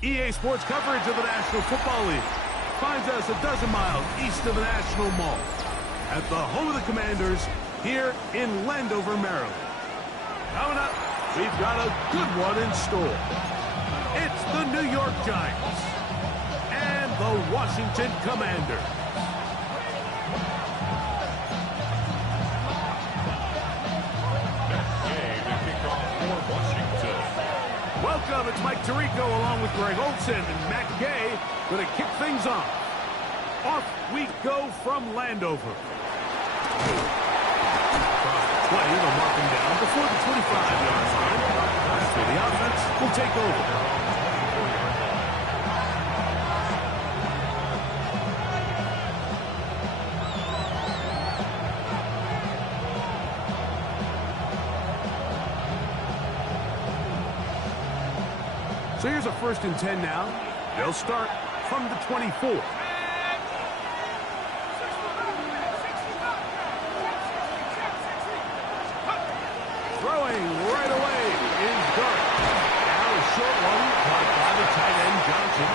EA Sports coverage of the National Football League finds us a dozen miles east of the National Mall at the home of the Commanders here in Landover, Maryland. Coming up, we've got a good one in store. It's the New York Giants and the Washington Commanders. Welcome, it's Mike Tirico along with Greg Olsen and Matt Gay going to kick things off. Off we go from Landover. Across the 20, they'll mark him down before the 25-yard line. That's where the offense will take over. So here's a 1st and 10 now. They'll start from the 24. Throwing right away is Dart. Now a short one caught by the tight end Johnson.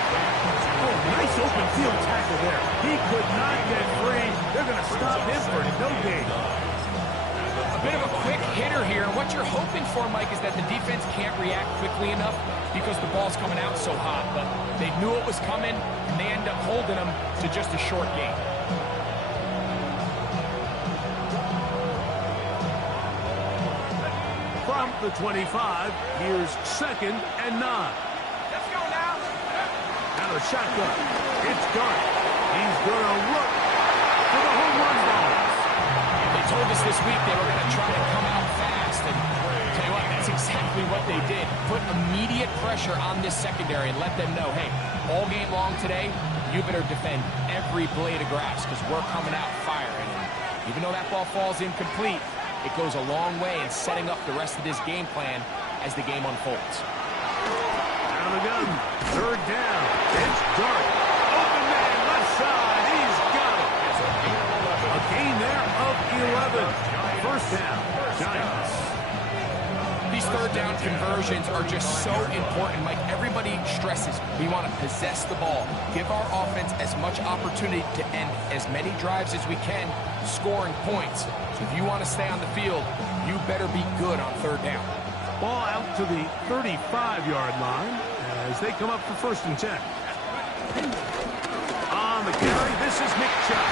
Oh, nice open field tackle there. He could not get free. They're going to stop him for no gain. A bit of a quick hitter here. What you're hoping for, Mike, is that the defense can't react quickly enough because the ball's coming out so hot. But they knew it was coming, and they end up holding them to just a short gain. From the 25, here's 2nd and 9. Let's go now. Now the shotgun. It's Dart. He's going to look for the home run ball. They told us this week they were going to try to come out fast, and tell you what, that's exactly what they did. Put immediate pressure on this secondary and let them know, hey, all game long today, you better defend every blade of grass because we're coming out firing. And even though that ball falls incomplete, it goes a long way in setting up the rest of this game plan as the game unfolds. Out of the gun, 3rd down. It's Dart. Open man, left side. He's got it. A gain there of 11. 1st down, Giants. These 3rd down conversions are just so important, Mike. Everybody stresses we want to possess the ball, give our offense as much opportunity to end as many drives as we can, scoring points. So if you want to stay on the field, you better be good on 3rd down. Ball out to the 35-yard line as they come up for 1st and 10. On the carry, this is Nick Chubb.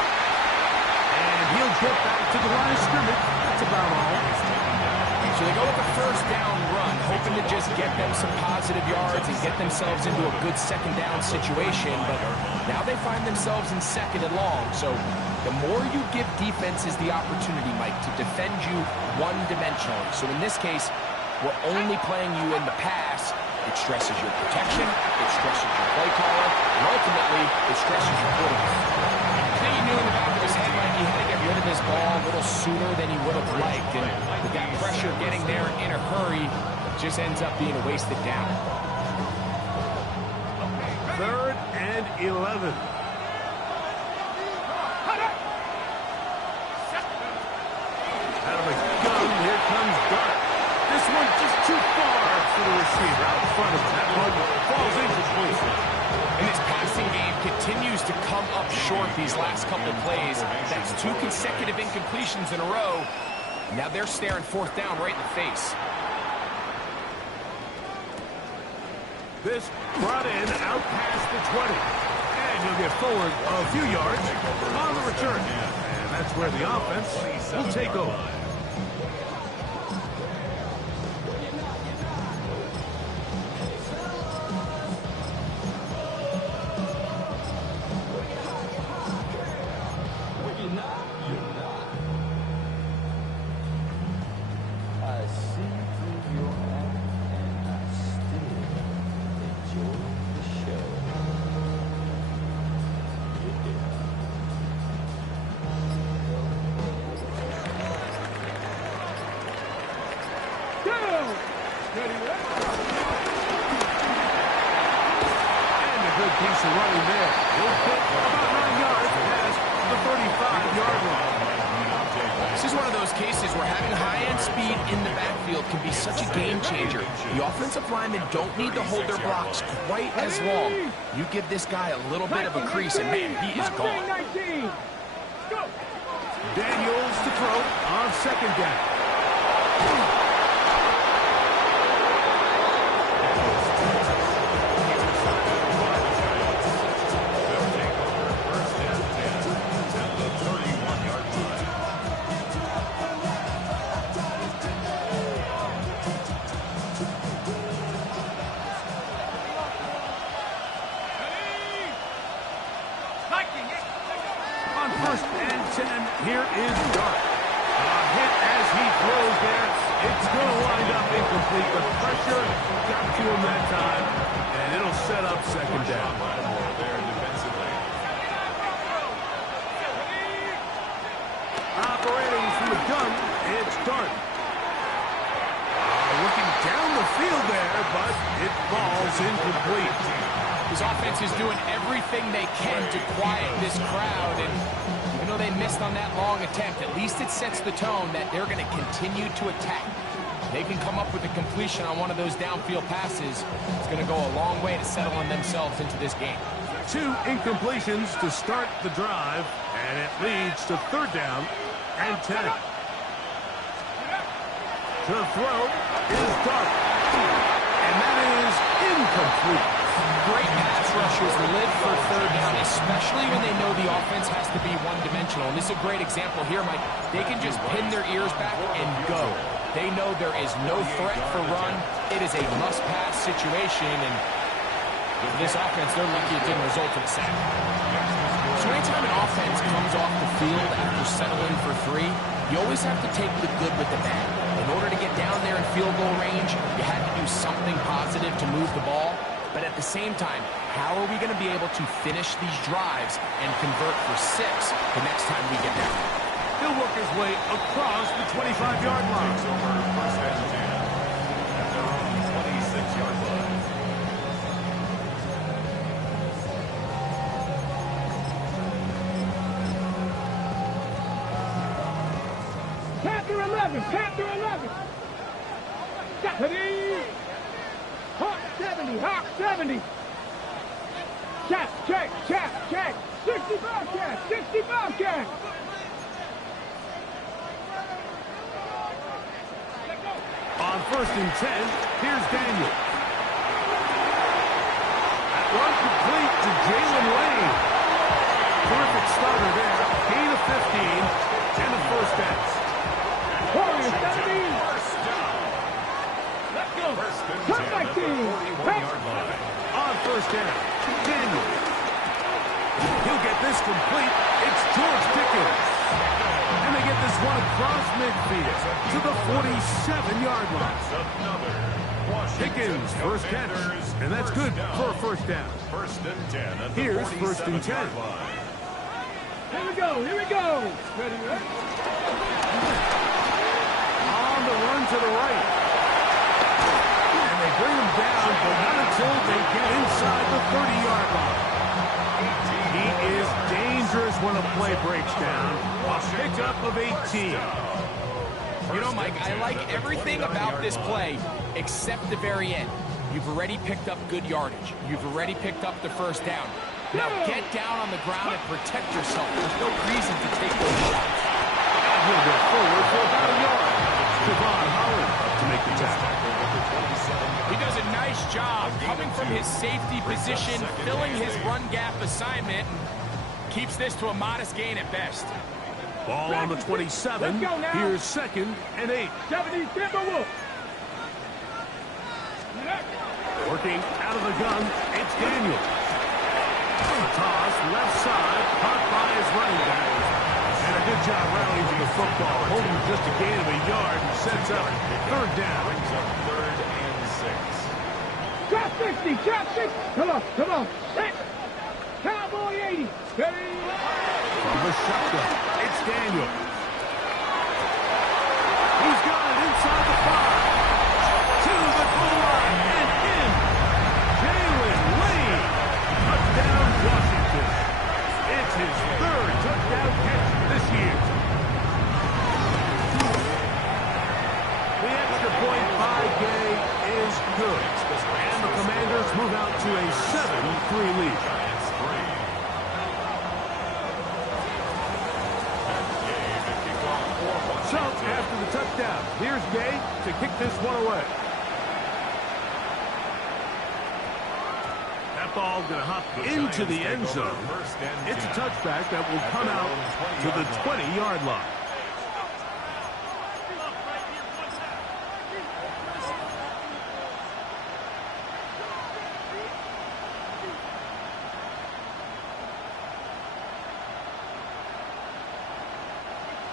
And he'll get back to the line of scrimmage. That's about all. So they go with the 1st down run, hoping to just get them some positive yards and get themselves into a good 2nd down situation. But now they find themselves in 2nd and long. So the more you give defenses the opportunity, Mike, to defend you one-dimensionally. So in this case, we're only playing you in the pass. It stresses your protection, it stresses your play caller, and ultimately, it stresses your quarterback. I think he knew in the back of his head, Mike, he had to get rid of this ball a little sooner than he would have liked. And with that pressure getting there in a hurry, it just ends up being a wasted down. 3rd and 11. Out of the gun, here comes Dart. This one just too far for the receiver. Out in front of him. That one falls incomplete. And this passing game continues to come up short these last couple plays. That's 2 consecutive incompletions in a row. Now they're staring 4th down right in the face. This brought in out past the 20. And he'll get forward a few yards on the return. And that's where the offense will take over. Piece of running there. He'll put about 9 yards past the 35-yard line. This is one of those cases where having high-end speed in the backfield field can be such a game changer. The offensive linemen don't need to hold their blocks quite as long. You give this guy a little bit of a crease, and man, he is gone. Daniels to throw on second down. First and 10, here is Dart. A hit as he throws there. It's going to wind up incomplete. The pressure got to him that time, and it'll set up second down. Operating from the gun, it's Dart. Looking down the field there, but it falls incomplete. His offense is doing everything they can to quiet this crowd, and even though they missed on that long attempt, at least it sets the tone that they're going to continue to attack. They can come up with a completion on one of those downfield passes. It's going to go a long way to settling themselves into this game. 2 incompletions to start the drive, and it leads to third down and 10. To throw is Dart, and that is incomplete. Great pass rushers live for third down, especially when they know the offense has to be one-dimensional. And this is a great example here, Mike. They can just pin their ears back and go. They know there is no threat for run. It is a must-pass situation, and for this offense, they're lucky it didn't result in a sack. So anytime an offense comes off the field after settling for 3, you always have to take the good with the bad. In order to get down there in field goal range, you had to do something positive to move the ball. But at the same time, how are we going to be able to finish these drives and convert for 6 the next time we get down? He'll work his way across the 25-yard line. First and 10 at their own 26-yard line. Panther 11, Panther 11. Stephanie. Hawk 70, Hawk 70. Check, check, check, check. 65 cat, 65 cat. On first and 10, here's Daniel. That run complete to Jalen Lane. Terrific starter there. Gain of 15 and a first down. Warriors 70. Let's go. Come back team. On first down, Daniel. He'll get this complete. It's George Pickens. And they get this one across midfield to the 47-yard line. Pickens, first catch. And that's good for a first down. First and 10 at the Here's first and 10. 47-yard line. Here we go, here we go. Ready, ready. On the run to the right. And they bring him down, but not until they get inside the 30-yard line. He is dangerous when a play breaks down. A pickup of 18. You know, Mike, I like everything about this play except the very end. You've already picked up good yardage. You've already picked up the first down. Now get down on the ground and protect yourself. There's no reason to take those shots. He'll go forward for about a yard. Devon Holland to make the tackle. He does a nice job coming from his safety position, filling his run gap assignment, and keeps this to a modest gain at best. Ball on the 27. Here's second and 8. 70 Timberwolves. Working out of the gun, it's Daniel. Toss left side, caught by his running back. And a good job rallying from the football, holding just a gain of a yard and sets up third down. Third and 6. Drop 60, drop 60. Come on, come on. Set. Cowboy 80. Ready. From the shotgun, it's Daniel. He's got it inside the 5. To the goal line and in. Jalen Lane. Touchdown, Washington. It's his third touchdown catch this year. The extra point by Gay is good. And the Commanders move out to a 7-3 lead. Giants 3. And Gay to kick off for So, after the touchdown, here's Gay to kick this one away. That ball going to hop into the end zone. It's a touchback that will come out to the 20-yard line.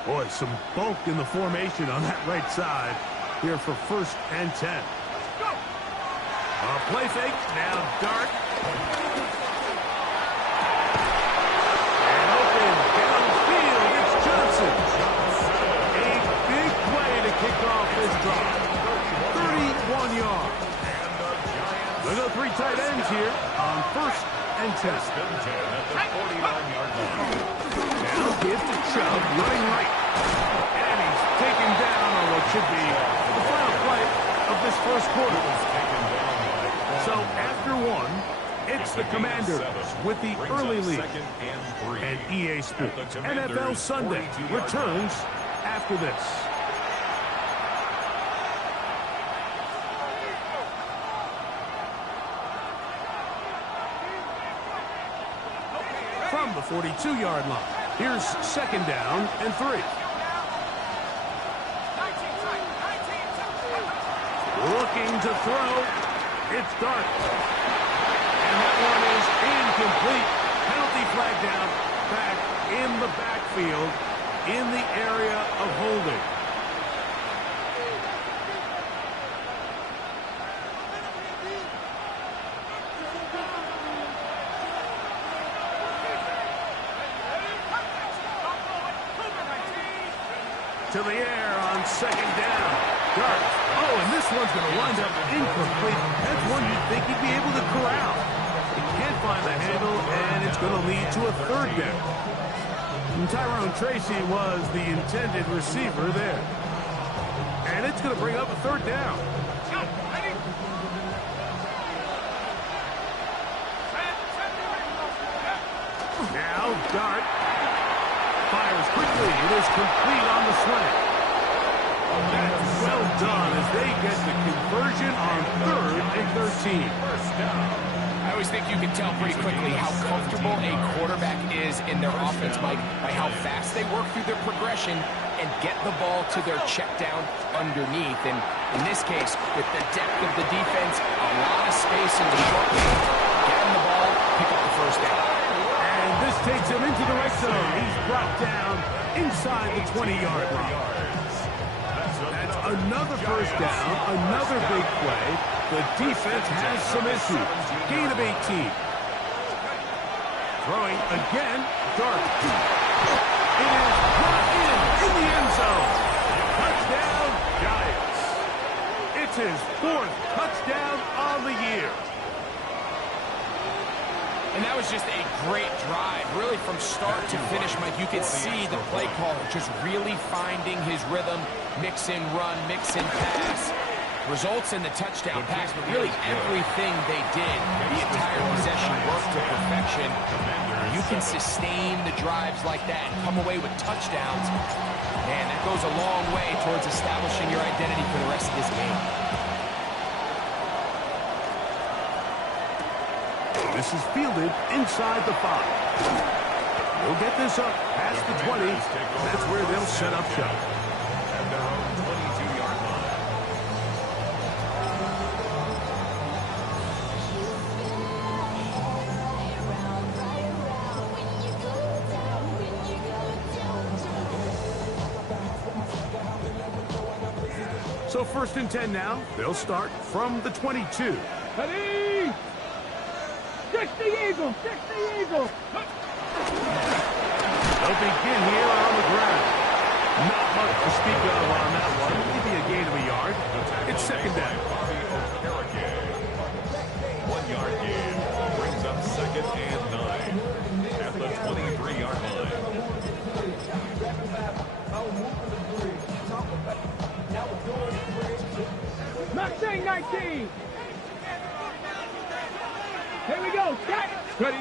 Boy, some bulk in the formation on that right side here for 1st and 10. A play fake, now Dart. And open downfield, it's Johnson. A big play to kick off this drive. 31 yards. Look at the 3 tight ends here on 1st and 10. At the 49-yard line. Now give to Chubb, running right. And he's taken down on what should be the final play of this first quarter. So after one, it's the Commanders with the early lead. And EA Sports NFL Sunday returns after this. From the 42-yard line, here's 2nd down and 3. Looking to throw, it's Dart. And that one is incomplete. Penalty flag down, back in the backfield, in the area of holding. To the air on 2nd down. Dart. Oh, and this one's going to wind up incomplete. That's one you'd think he'd be able to corral. He can't find the handle, and it's going to lead to a 3rd down. And Tyrone Tracy was the intended receiver there. And it's going to bring up a 3rd down. Now Dart fires quickly. It is complete on the slant. That's well done as they get the conversion on 3rd and 13. First down. I always think you can tell pretty quickly how comfortable a quarterback is in their offense, Mike, by how fast they work through their progression and get the ball to their check down underneath. And in this case, with the depth of the defense, a lot of space in the short game, get him the ball, pick up the 1st down. And this takes him into the red zone. He's brought down inside the 20-yard line. That's another 1st down, another big play. The defense has some issues. Gain of 18. Throwing again, Dart. It is brought in the end zone. Touchdown, Giants. It's his 4th touchdown on the year. And that was just a great drive, really from start to finish, Mike. You could see the play caller just really finding his rhythm, mix and run, mix and pass. Results in the touchdown pass, but really everything they did, the entire possession worked to perfection. You can sustain the drives like that and come away with touchdowns. Man, that goes a long way towards establishing your identity for the rest of this game. This is fielded inside the 5. They'll get this up past the 20. That's where they'll set up shop. At their own 22-yard line. So 1st and 10 now. They'll start from the 22. Ready? 60 Eagle! 60 Eagle! They'll begin here on the ground. Not much to speak of on that one. Maybe a gain of a yard. It's 2nd down. 1 yard gain. Brings up 2nd and 9. At the 23-yard line. saying 19. Here we go. Set. Ready.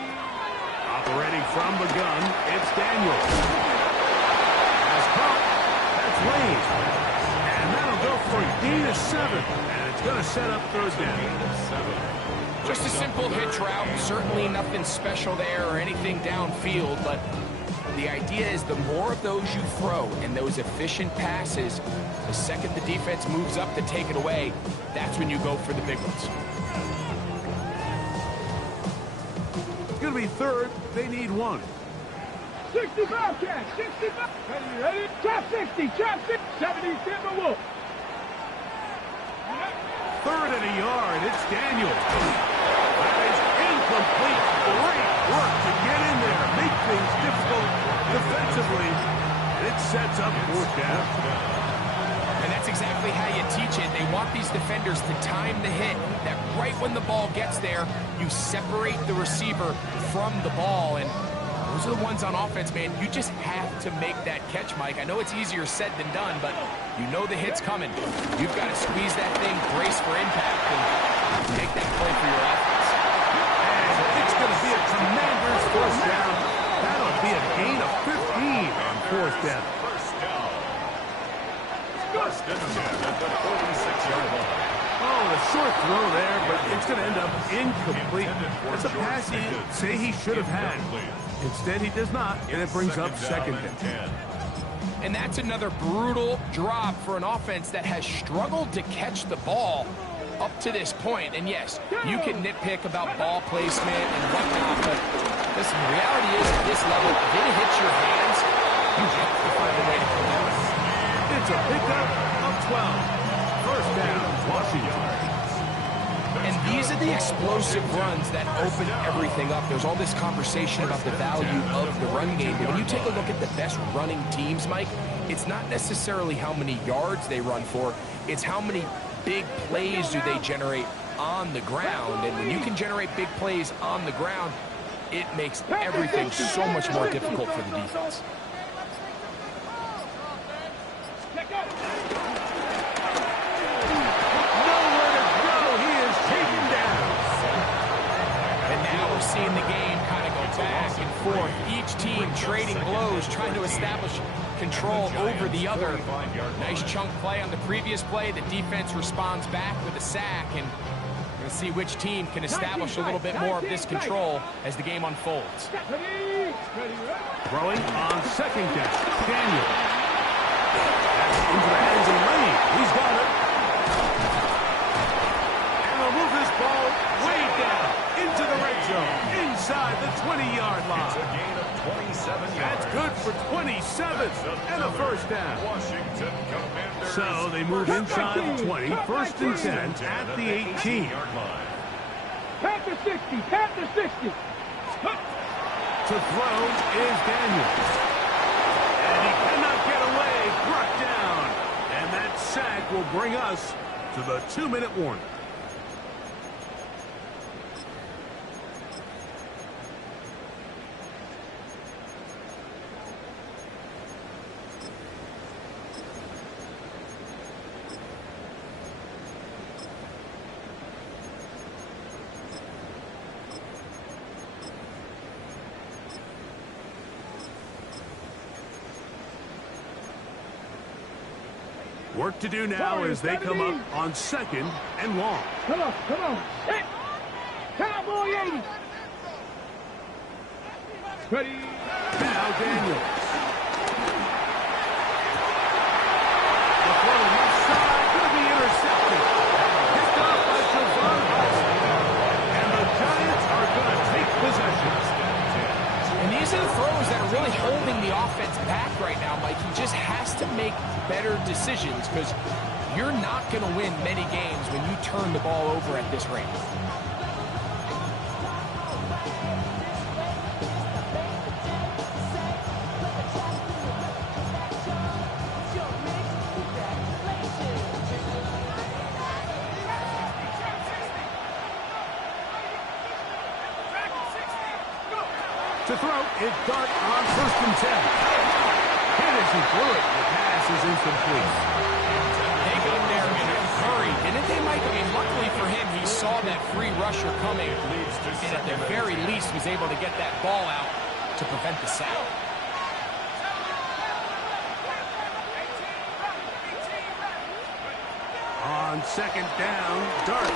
Operating from the gun, it's Daniels. Has caught. That's Lane. And that'll go for a gain of 7. And it's going to set up third down. Just a simple hitch route. Certainly nothing special there or anything downfield, but the idea is the more of those you throw and those efficient passes, the second the defense moves up to take it away, that's when you go for the big ones. It's going to be third. They need 1. 65 catch. 65. Ready? Trap 60. Trap 60. 70. Timber Wolf. Third and a yard. It's Daniels. That is incomplete. Great work to get in there, make things difficult defensively, and it sets up fourth down. And that's exactly how you teach it. They want these defenders to time the hit, that right when the ball gets there, you separate the receiver from the ball. And those are the ones on offense, man. You just have to make that catch, Mike. I know it's easier said than done, but you know the hit's coming. You've got to squeeze that thing, brace for impact, and make that play for your offense. And it's going to be a Commanders first down. That'll be a gain of 15 on fourth down. First and 10 at the 46-yard line. Oh, a short throw there, but it's going to end up incomplete. It's a pass he'd say he should have had. Instead, he does not, and it brings up second down. And that's another brutal drop for an offense that has struggled to catch the ball up to this point. And yes, you can nitpick about ball placement and whatnot, but listen, the reality is at this level, if it hits your hands, you have to find a way to collect it. It's a pickup of 12. First down, Washington. And these are the explosive runs that open everything up. There's all this conversation about the value of the run game. But when you take a look at the best running teams, Mike, it's not necessarily how many yards they run for. It's how many big plays do they generate on the ground. And when you can generate big plays on the ground, it makes everything so much more difficult for the defense. Seeing the game kind of go back and forth. Each team trading blows, trying to establish control over the other. Nice chunk play on the previous play. The defense responds back with a sack, and we're going to see which team can establish a little bit more of this control as the game unfolds. Throwing on second down. Daniel. That's into the hands of Lane. He's got it. And they'll move this ball way down into the red zone, inside the 20-yard line. It's a gain of 27 yards. That's good for 27 and a first down. Washington Commanders. So they move inside the 20, first and 10 at the 18. Panther 60, Panther 60. To throw is Daniels. And he cannot get away, brought down. And that sack will bring us to the 2-minute warning. Work to do now as they come up on second and long. Come on, come on. Hit. Cowboy 80. Ready. Now Daniels. The throw left side going to be intercepted. Picked up by Javon Austin. And the Giants are going to take possession. And these are the throws that are really holding the offense back right now, Mike. He just has to make better decisions because you're not going to win many games when you turn the ball over at this rate. To throw, it's Dart on first and 10. Hit as he threw it. The pass is incomplete. They got there in a hurry, didn't they, Mike? I pressure coming, and at the very least was able to get that ball out to prevent the sack. On second down, Dart.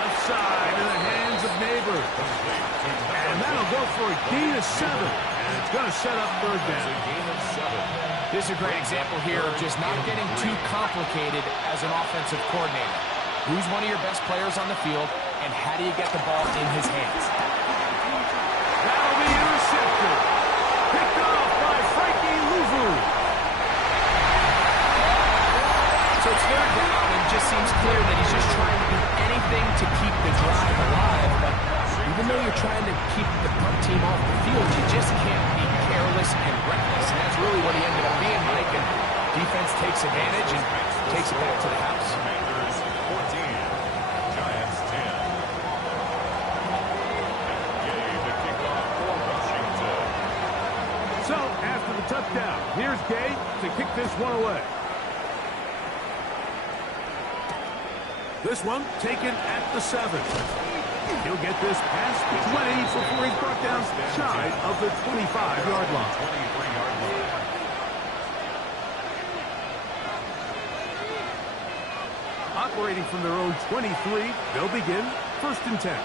Left side in the hands of Neighbors. And that'll go for a gain of 7. And it's going to set up third down. This is a great example here of just not getting too complicated as an offensive coordinator. Who's one of your best players on the field, and how do you get the ball in his hands? That'll be intercepted. Picked off by Frankie Louvu. So it's third down, and it just seems clear that he's just trying to do anything to keep the drive alive. But even though you're trying to keep the punt team off the field, you just can't be careless and reckless. And that's really what he ended up being, Mike. And defense takes advantage and takes it back to the house. Commanders 14, Giants 10. Gay the kickoff for Washington. So, after the touchdown, here's Gay to kick this one away. This one taken at the 7. He'll get this past the 20 before he's brought down shy of the 25-yard line. 23-yard line. Operating from their own 23, they'll begin 1st and 10.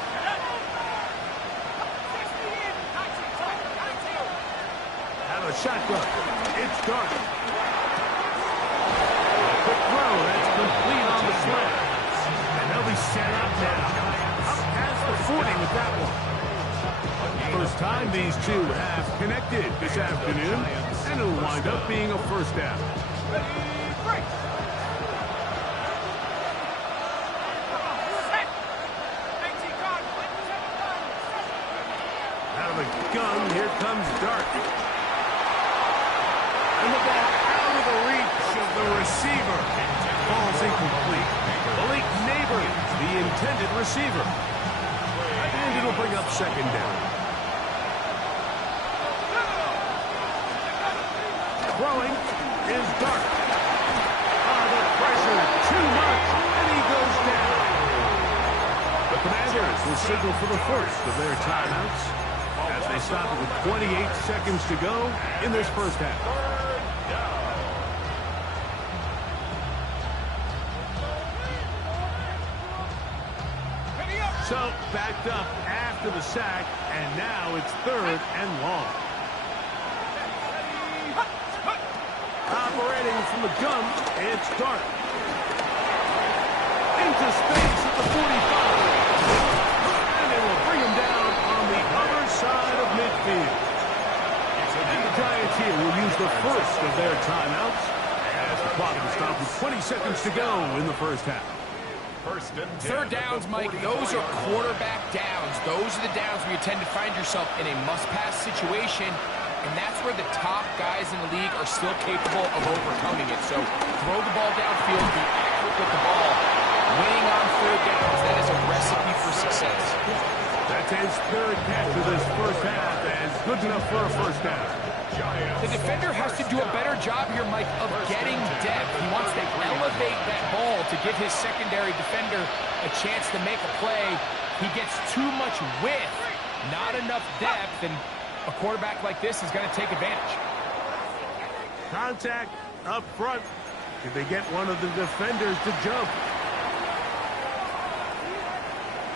Out of the shotgun, it's Dart. Quick throw, that's complete on the slant. And they'll be set up now. Up past the 40 with that one. First time these two have connected this afternoon, and it'll wind up being a first down. Out of the gun, here comes Dart. And the ball out of the reach of the receiver. Ball's incomplete. Malik Neighbors, the intended receiver. And it'll bring up second down. Throwing is Dart. The pressure, too much, and he goes down. The Commanders will signal for the first of their timeouts as they stop it with 28 seconds to go in this first half. So, backed up after the sack, and now it's 3rd and long. Operating from the gun, it's Dart. Into space at the 45. And it will bring him down on the other side of midfield. And the Giants here will use the first of their timeouts as the clock will stop with 20 seconds to go in the first half. Third downs, Mike, those are quarterback downs. Those are the downs where you tend to find yourself in a must-pass situation, and that's where the top guys in the league are still capable of overcoming it. So throw the ball downfield, be accurate with the ball. Winning on third downs, that is a recipe for success. That's his 3rd catch of this first half, and good enough for a first down. The defender has to do a better job here, Mike, of getting depth. He wants to elevate that ball to give his secondary defender a chance to make a play. He gets too much width, not enough depth, and a quarterback like this is going to take advantage. Contact up front. If they get one of the defenders to jump.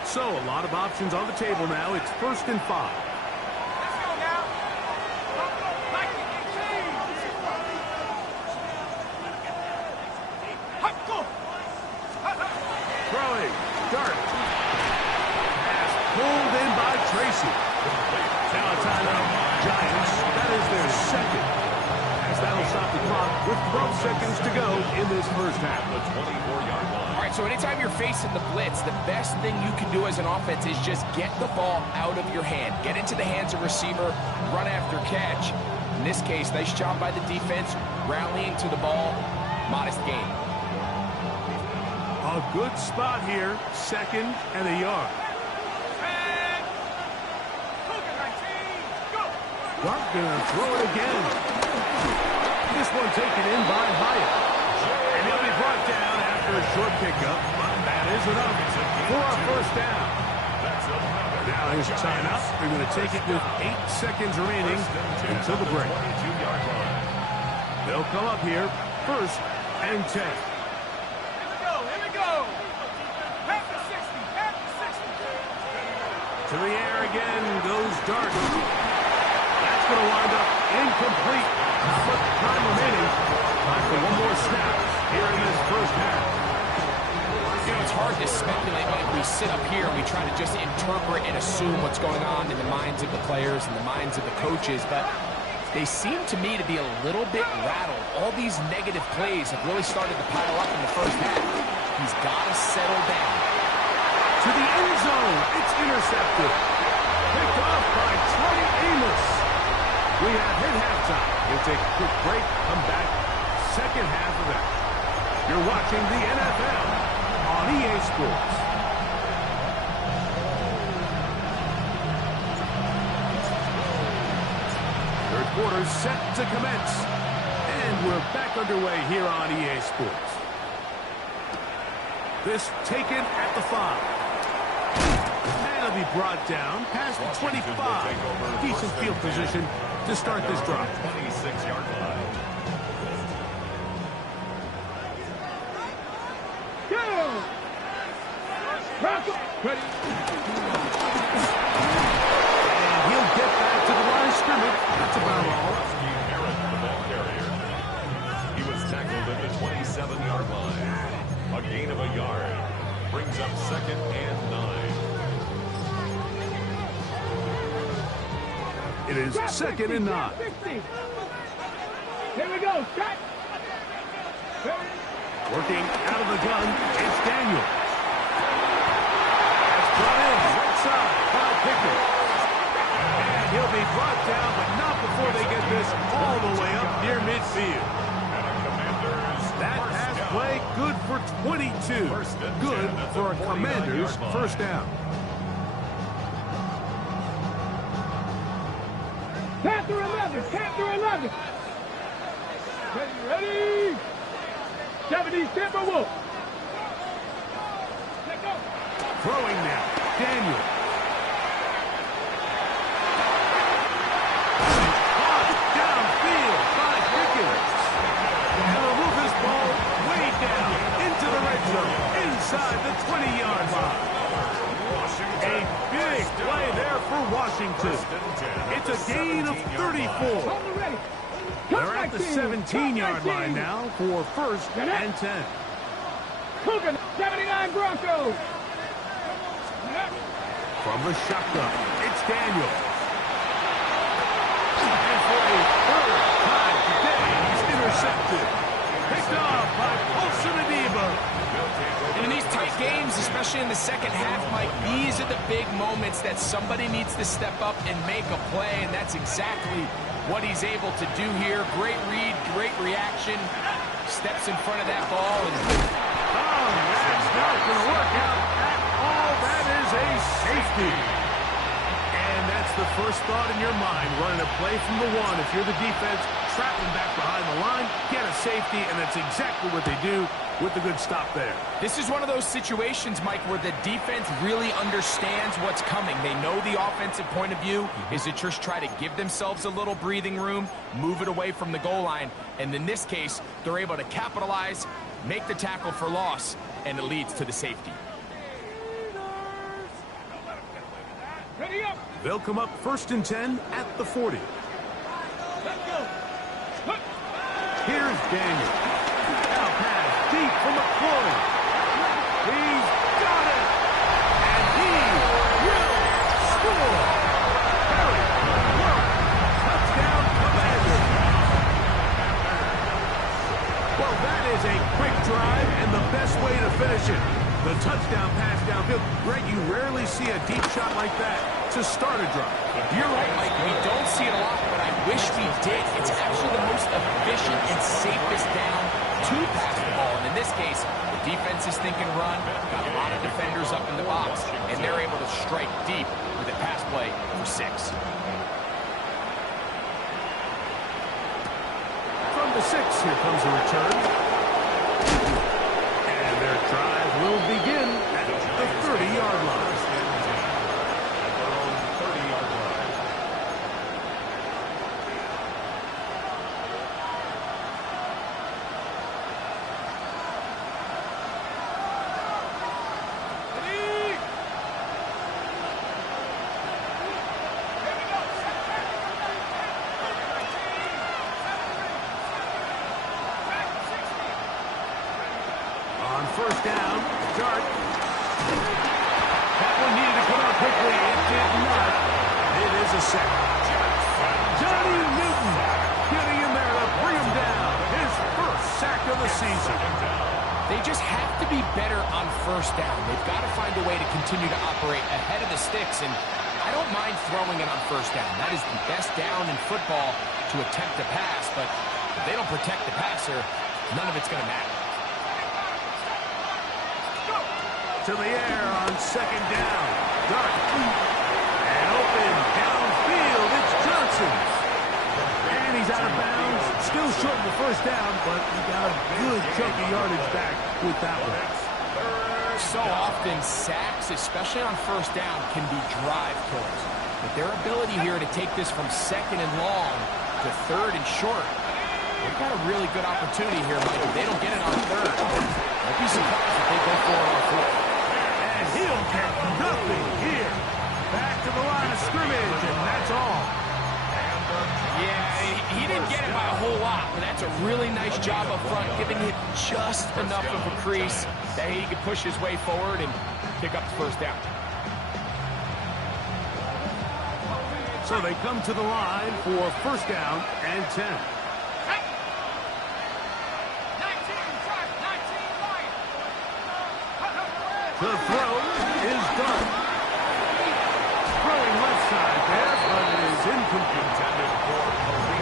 So, a lot of options on the table now. It's 1st and 5. Throwing. Dart. Pass pulled in by Tracy. Now a timeout. Giants. That is their 2nd. As that'll stop the clock with 12 seconds to go in this first half. The 24-yard line. All right, so anytime you're facing the blitz, the best thing you can do as an offense is just get the ball out of your hand. Get into the hands of receiver, run after catch. In this case, nice job by the defense, rallying to the ball. Modest gain. A good spot here. 2nd and a yard. Dart gonna throw it again. This one taken in by Hyatt. And he'll be brought down after a short pickup. But that is enough for a first down. Now here's a timeout. They're going to take it with 8 seconds remaining until the break. They'll come up here, 1st and 10. Here we go. Half the 60, half the 60. To the air again goes Dart. That's going to wind up incomplete. But time remaining. Time for one more snap here in this first half. You know, it's hard to speculate when we sit up here and we try to just interpret and assume what's going on in the minds of the players and the minds of the coaches, but they seem to me to be a little bit rattled. All these negative plays have really started to pile up in the first half. He's got to settle down. To the end zone. It's intercepted. Picked off by Troy Amos. We have hit halftime. We'll take a quick break. Come back. Second half of that. You're watching the NFL on EA Sports. Third quarter set to commence. And we're back underway here on EA Sports. This taken at the 5. And it'll be brought down past the 25. Decent field position to start this drive. 26-yard line. Go! Ready. And he'll get back to the line of scrimmage. That's about all. Rusty Barrett, the ball carrier. He was tackled at the 27-yard line. A gain of a yard. Brings up 2nd and 9. It is 2nd and 9. 60. Here we go. Shot. Working out of the gun, it's Daniel. That's brought in right side by Pickett. And he'll be brought down, but not before they get this all the way up near midfield. That pass play good for 22. Good for a Commander's first down. Panther 11. Panther 11. Ready. 70 Timberwolves. Let go. Throwing now, Daniel. Caught downfield by Pickens. And they'll move this ball way down into the red zone, inside the 20-yard line. A big play there for Washington. It's a gain of 34. Hold it ready. They're at the 17-yard line now for 1st and 10. Cougar 79 Broncos. From the shotgun, it's Daniel. And for a 3rd time today, he's intercepted. Picked off by Paulson Adebo. And in these tight games, especially in the second half, Mike, these are the big moments that somebody needs to step up and make a play, and that's exactly what he's able to do here. Great read, great reaction. Steps in front of that ball. And That's not going to work out at all. That is a safety. And that's the first thought in your mind, running a play from the 1. If you're the defense, trap them back behind the line, get a safety, and that's exactly what they do with the good stop there. this is one of those situations, Mike, where the defense really understands what's coming. They know the offensive point of view is to just try to give themselves a little breathing room, move it away from the goal line, and in this case, they're able to capitalize, make the tackle for loss, and it leads to the safety. Ready up. They'll come up 1st and 10 at the 40. Let's go. Look. Here's Daniel. Now pass deep for McCoy. He's got it. And he will score. Harry, touchdown, Commander. Well, that is a quick drive and the best way to finish it. The touchdown pass downfield. Greg, you rarely see a deep shot like that to start a drive. You're right, Mike. We don't see it a lot, but I wish we did. It's actually the most efficient and safest down to pass the ball. And in this case, the defense is thinking run, got a lot of defenders up in the box, and they're able to strike deep with a pass play for 6. From the 6, here comes a return. And their drive will begin On first down, Dart. That one needed to come out quickly. It did not. It is a sack. Johnny Newton getting in there to bring him down. His first sack of the season. They just have to be better on first down. They've got to find a way to continue to operate ahead of the sticks, and I don't mind throwing it on first down. That is the best down in football to attempt to pass, but if they don't protect the passer, none of it's going to matter. To the air on second down. Dart. And open downfield. It's Johnson. And he's out of bounds. Still short of the first down, but he got a good chunk of yardage back with that one. So often, sacks, especially on first down, can be drive killers. But their ability here to take this from second and long to third and short, they've got a really good opportunity here, Mike. If they don't get it on third, I'd be surprised if they go for it on fourth. And he'll get nothing here. Back to the line of scrimmage, and that's all. Yeah, he didn't get it by a whole lot, but that's a really nice job up front, giving it just enough of a crease that he could push his way forward and pick up the first down. So they come to the line for first down and 10. The throw is done. Throwing left side there, but it is incomplete.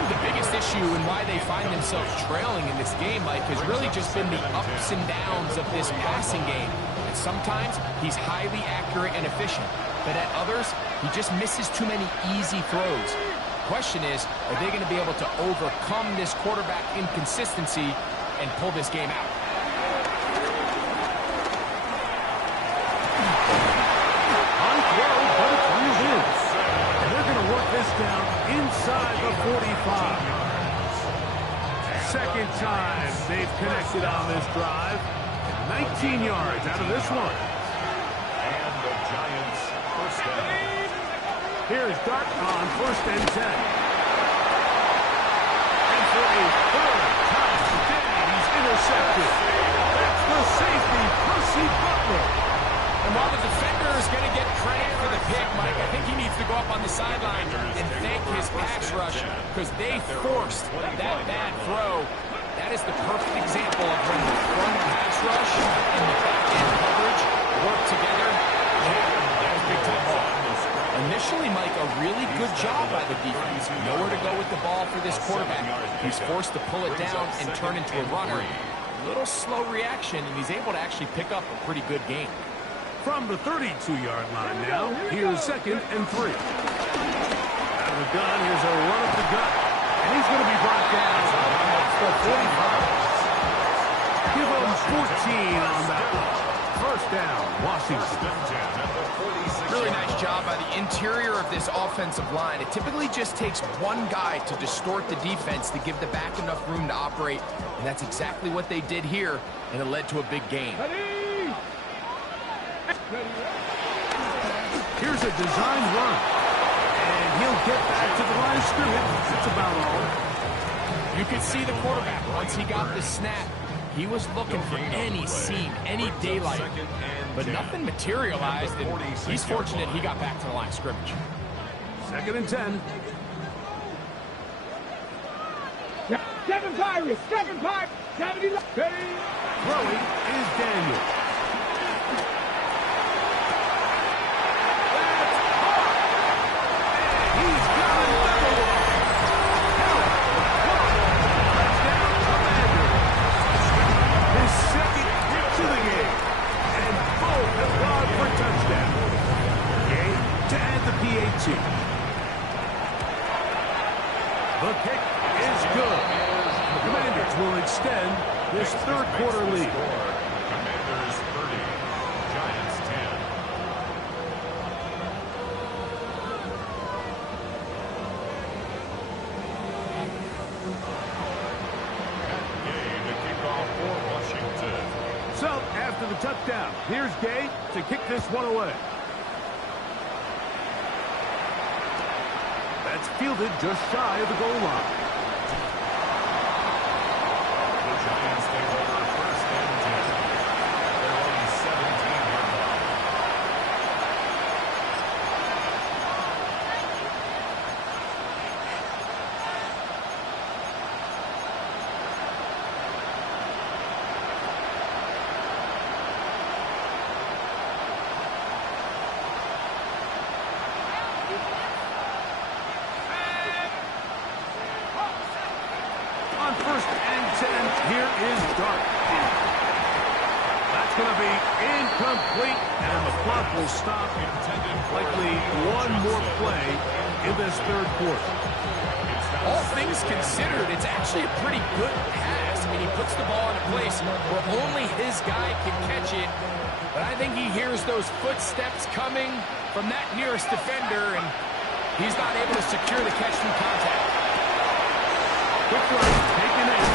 The biggest issue and why they find themselves trailing in this game, Mike, has really just been the ups and downs of this passing game. And sometimes he's highly accurate and efficient, but at others, he just misses too many easy throws. The question is, are they going to be able to overcome this quarterback inconsistency and pull this game out? Down inside the 45. Second time they've connected on this drive. 19 yards out of this one. And the Giants first down. Here's Dart on first and 10. And for a third time today, he's intercepted. That's the safety, Percy Butler. And while the defender is going to get credit for the pick, Mike, I think he needs to go up on the sideline and thank his pass rush because they forced that bad throw. That is the perfect example of when the front pass rush and the back end coverage work together. That was big time ball. Initially, Mike, a really good job by the defense. Nowhere to go with the ball for this quarterback. He's forced to pull it down and turn into a runner. A little slow reaction, and he's able to actually pick up a pretty good game. From the 32-yard line now, here's second and 3. Out of the gun, here's a run up the gut. And he's going to be brought down at the 45. Give him 14 on that one. First down, Washington. Really nice job by the interior of this offensive line. It typically just takes one guy to distort the defense to give the back enough room to operate. And that's exactly what they did here, and it led to a big game. Here's a designed run. And he'll get back to the line of scrimmage. That's about all. You could see the quarterback, once he got the snap, he was looking for any seam, any daylight. But nothing materialized, and he's fortunate he got back to the line of scrimmage. Second and 10. 7 Pirates, 70 left. Throwing is Daniel. The kick is good. The Commanders will extend this third quarter lead. Commanders 30, Giants 10. Gay to kick off for Washington. So, after the touchdown, here's Gay to kick this one away. That's fielded just shy of the goal line. The Giants take over first and 10. going to be incomplete, and the clock will stop. Likely one more play in this third quarter. All things considered, it's actually a pretty good pass. I mean, he puts the ball in a place where only his guy can catch it. But I think he hears those footsteps coming from that nearest defender, and he's not able to secure the catch through contact. Quick run, taken in.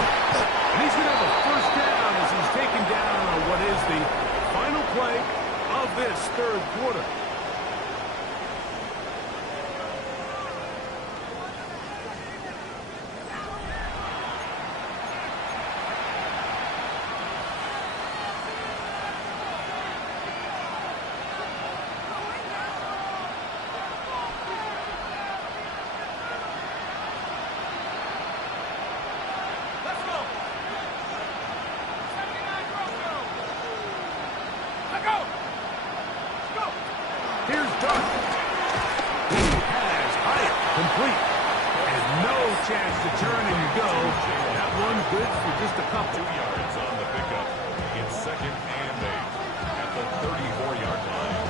And he's going to have a first down as he's taken down on what is the final play of this third quarter. Here's Dart. He has height complete. And no chance to turn and go. That one good for just a couple. 2 yards on the pickup. It's 2nd and 8 at the 34-yard line.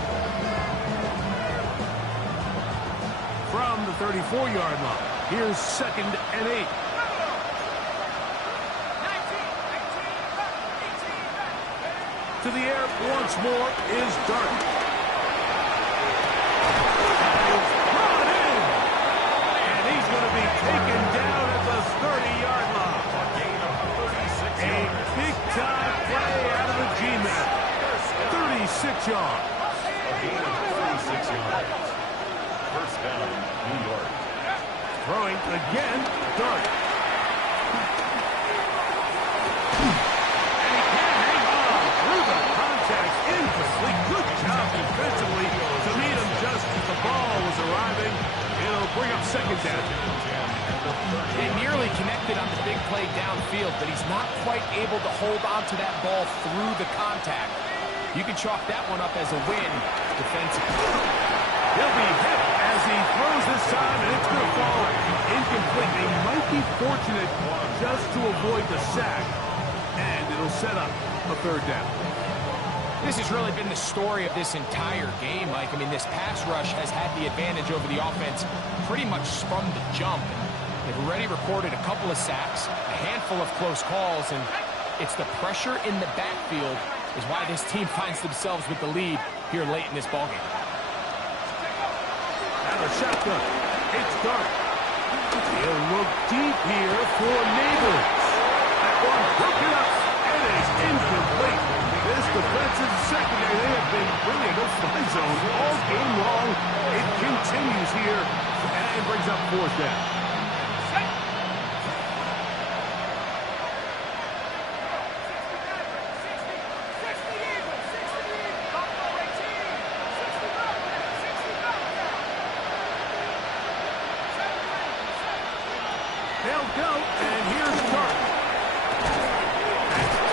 From the 34-yard line, here's 2nd and 8. To the air once more is Dart. Taken down at the 30-yard line. A gain of 36 A yards. big-time play out of the G-Man. 36 yards. A gain of 36 yards. First down, New York. Throwing again, Dart. And he can't hang on through the contact. Incomplete. Good job defensively to meet him just as the ball was arriving. It'll bring up 2nd down. They nearly connected on the big play downfield, but he's not quite able to hold on to that ball through the contact. You can chalk that one up as a win defensively. He'll be hit as he throws this time, and it's going to fall incomplete. They might be fortunate just to avoid the sack, and it'll set up a 3rd down. This has really been the story of this entire game, Mike. I mean, this pass rush has had the advantage over the offense pretty much from the jump. They've already recorded a couple of sacks, a handful of close calls, and it's the pressure in the backfield is why this team finds themselves with the lead here late in this ballgame. Out of shotgun, it's Dart. He'll look deep here for Neighbors. That one broken up, and it's incomplete. This defensive secondary, they have been bringing the fly zone all game long. It continues here and brings up 4th down. They'll go, and here's Dart.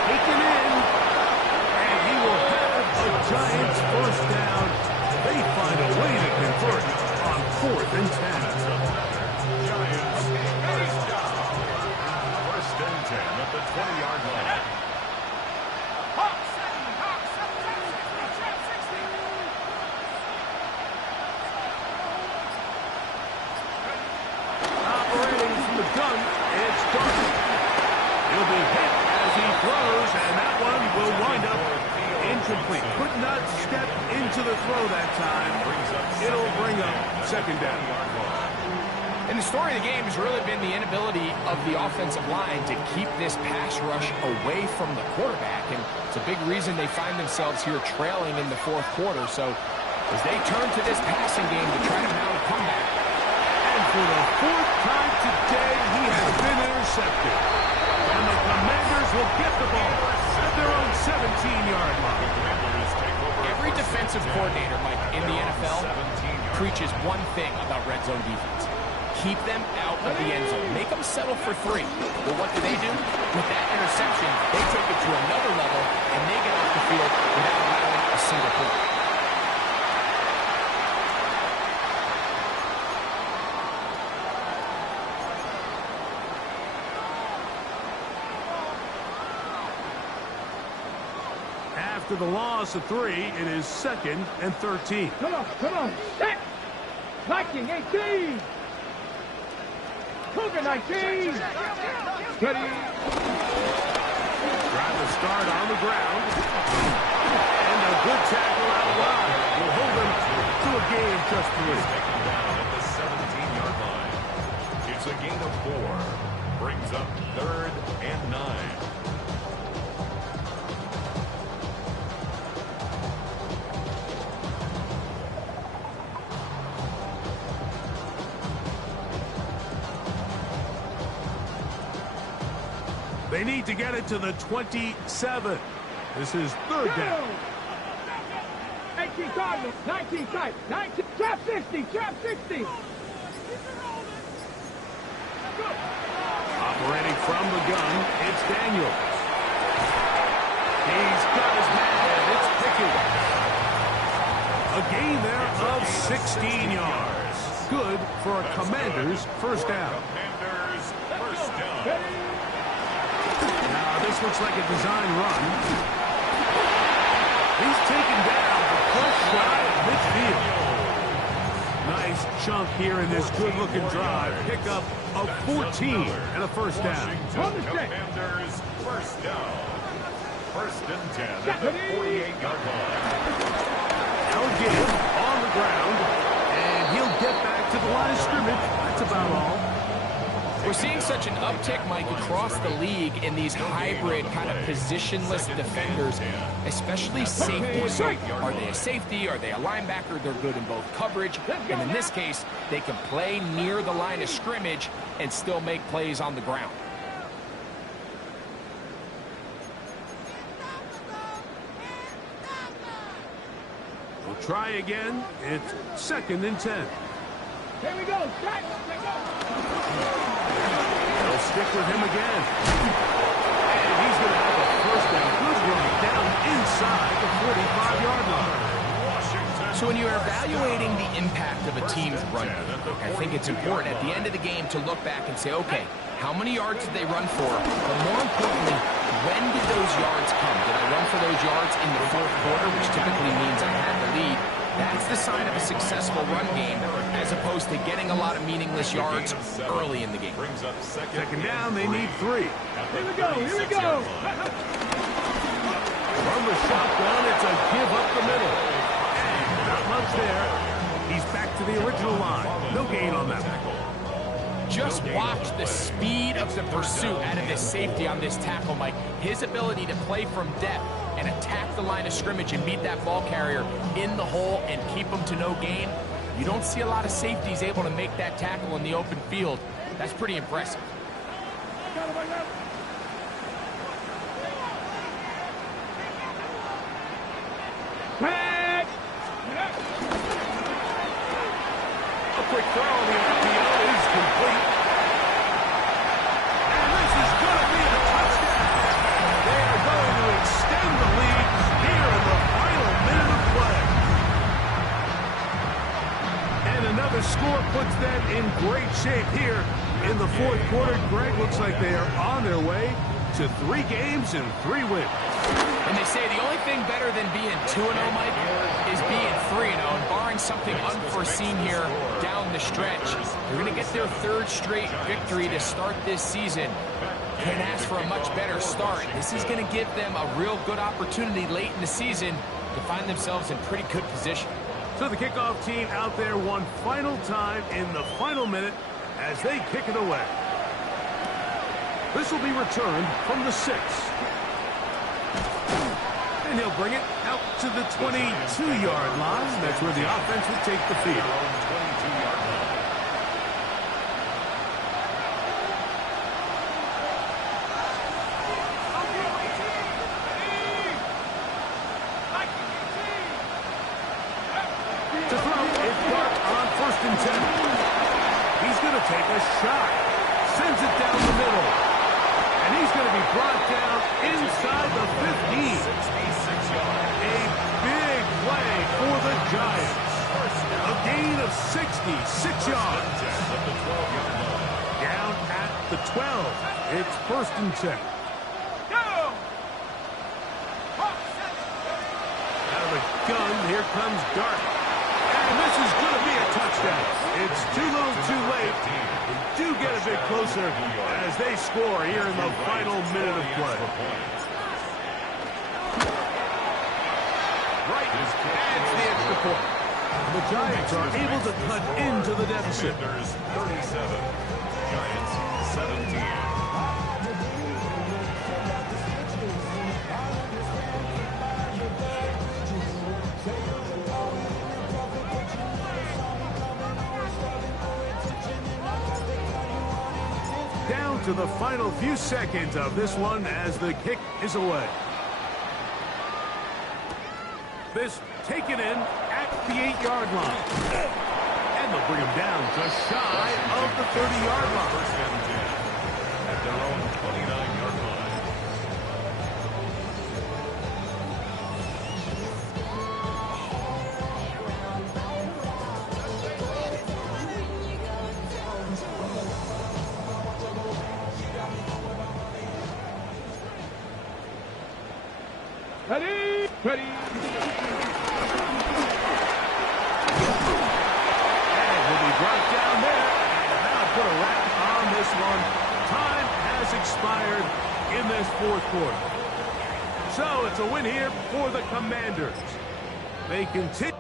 Taken in, and he will have a Giants first down. They find a way to convert on 4th and 10. Giants, first down. First and 10 at the 20-yard line. Operating from the gun, it's Dart. He'll be hit as he throws, and that one will wind up incomplete. Could not step into the throw that time. It'll bring up 2nd down. And the story of the game has really been the inability of the offensive line to keep this pass rush away from the quarterback. And it's a big reason they find themselves here trailing in the 4th quarter. So as they turn to this passing game to try to mount a comeback. And for the 4th time today, he has been intercepted. And the Commanders will get the ball at their own 17-yard line. Every defensive coordinator, Mike, in the NFL preaches one thing about red zone defense. Keep them out of the end zone. Make them settle for 3. Well, what do? With that interception, they take it to another level, and they get off the field without allowing a single point. After the loss of 3, it is 2nd and 13. Come on, set! Viking 18! Cougar 19! Ready? Trying to start on the ground. And a good tackle out wide will hold them to a game just 3. Taken down at the 17-yard line. It's a gain of 4. Brings up 3rd and 9. They need to get it to the 27. This is 3rd down. 18 Cardinals, 19 tight, 19, trap 60, trap 60. Operating from the gun, it's Daniels. He's got his man. It's Pickens. A gain there of 16 yards. Good for a Commanders first down. Commanders first down. Now this looks like a design run. He's taken down the first shy of midfield. Nice chunk here in this good-looking drive. Pick up of 14 and a first down. Washington Commanders first down. 1st and 10 at the 48-yard line. Now give on the ground, and he'll get back to the line of scrimmage. That's about all. We're seeing such an uptick, Mike, across the league in these hybrid kind of positionless defenders, especially safety. So are they a safety? Are they a linebacker? They're good in both coverage. And in this case, they can play near the line of scrimmage and still make plays on the ground. We'll try again. It's 2nd and 10. Here we go, strike, They'll stick with him again. And he's going to have a first and good run down inside the 45-yard line. So when you're evaluating the impact of a team's run game, I think it's important at the end of the game to look back and say, okay, how many yards did they run for? But more importantly, when did those yards come? Did I run for those yards in the 4th quarter, which typically means I had the lead? That's the sign of a successful run game, as opposed to getting a lot of meaningless yards early in the game. Brings up 2nd down, they need 3. Here we go, here we go. From the shotgun, it's a give up the middle. And not much there. He's back to the original line. No gain on that. Just watch the speed of the pursuit out of this safety on this tackle, Mike. His ability to play from depth and attack the line of scrimmage and beat that ball carrier in the hole and keep him to no gain. You don't see a lot of safeties able to make that tackle in the open field. That's pretty impressive. A quick throw on the RPO is complete. And this is going to be a touchdown. They are going to extend the lead here in the final minute of play. And another score puts them in great shape here in the 4th quarter. Greg, looks like they are on their way to 3 games and 3 wins. And they say the only thing better than being 2-0, Mike, is being 3-0. And barring something unforeseen here down the stretch, they're going to get their 3rd straight victory to start this season. Can't ask for a much better start. This is going to give them a real good opportunity late in the season to find themselves in pretty good position. So the kickoff team out there one final time in the final minute as they kick it away. This will be returned from the 6. And he'll bring it out to the 22-yard line. That's where the offense will take the field. 22-yard line. To throw, it's Clark on 1st and 10. He's going to take a shot. Sends it down the middle. And he's going to be brought down inside the 15. 66 yards. A big play for the Giants. A gain of 66 yards. At the 12-yard line. Down at the 12. It's 1st and 10. gun. Here comes Dart. And this is going to be a touchdown. It's too little too late. They do get a bit closer as they score here in the final minute of play. Right, adds the extra point. The Giants are able to cut into the deficit. Commanders 37, Giants 17. Down to the final few seconds of this one as the kick is away. This taken in at the 8-yard line. And they'll bring him down just shy of the 30-yard line. First and 10 at their own 29-yard line. Ready? Ready? Brought down there, and that'll put a wrap on this one. Time has expired in this fourth quarter. So it's a win here for the Commanders. They continue.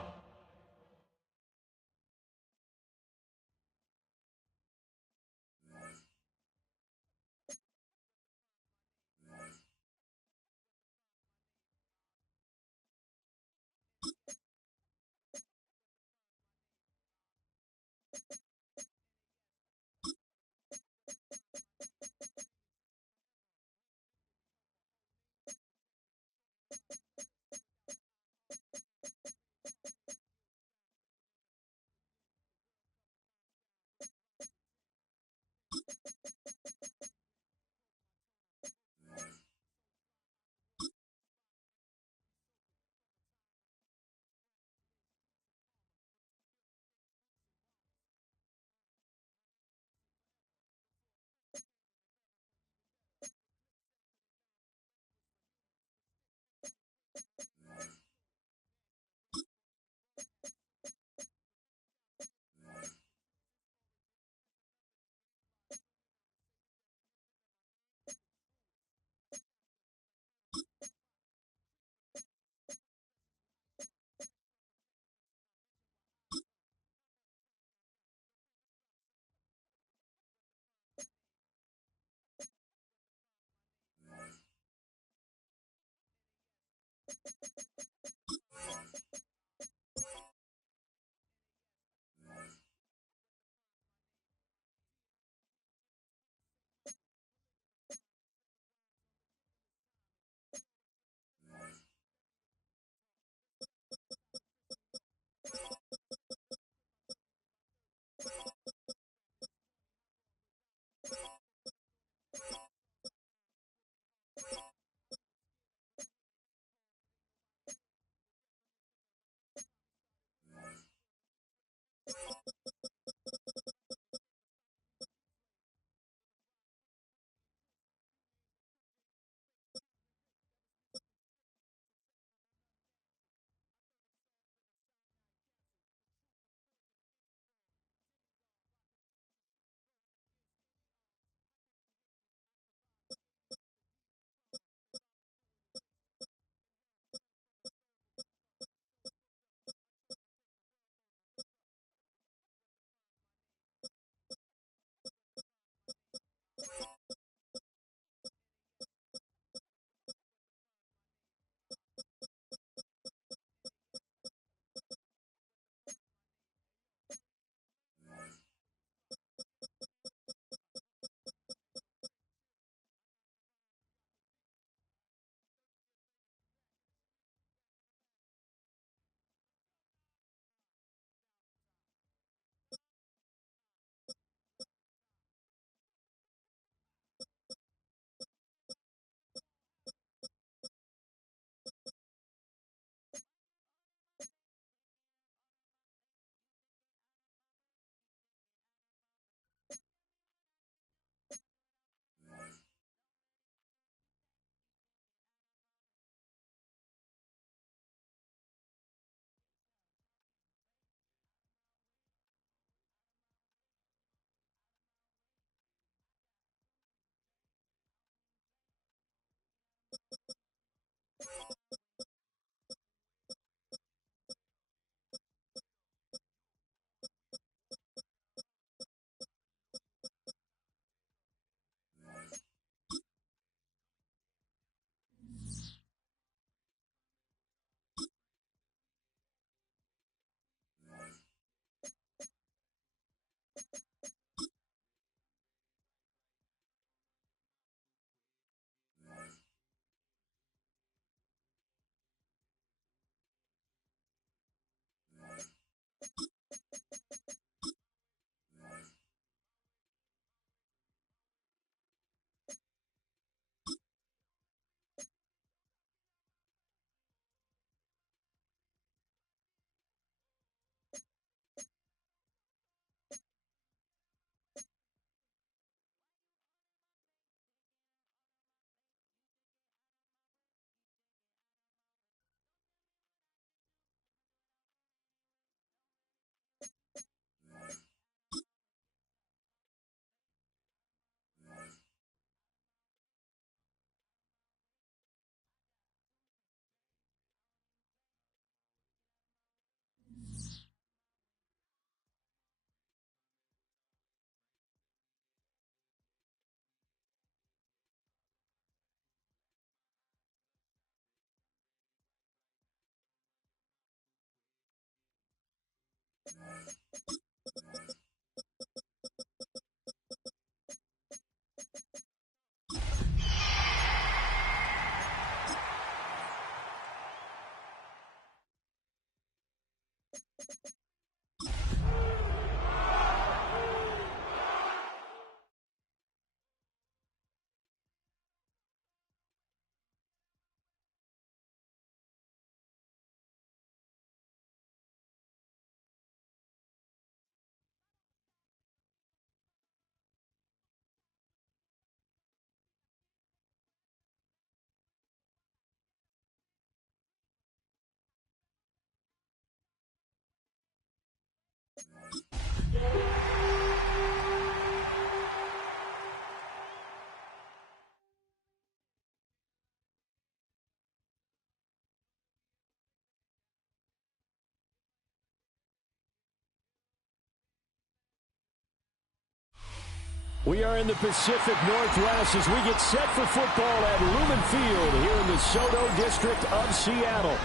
We are in the Pacific Northwest as we get set for football at Lumen Field here in the SoDo District of Seattle.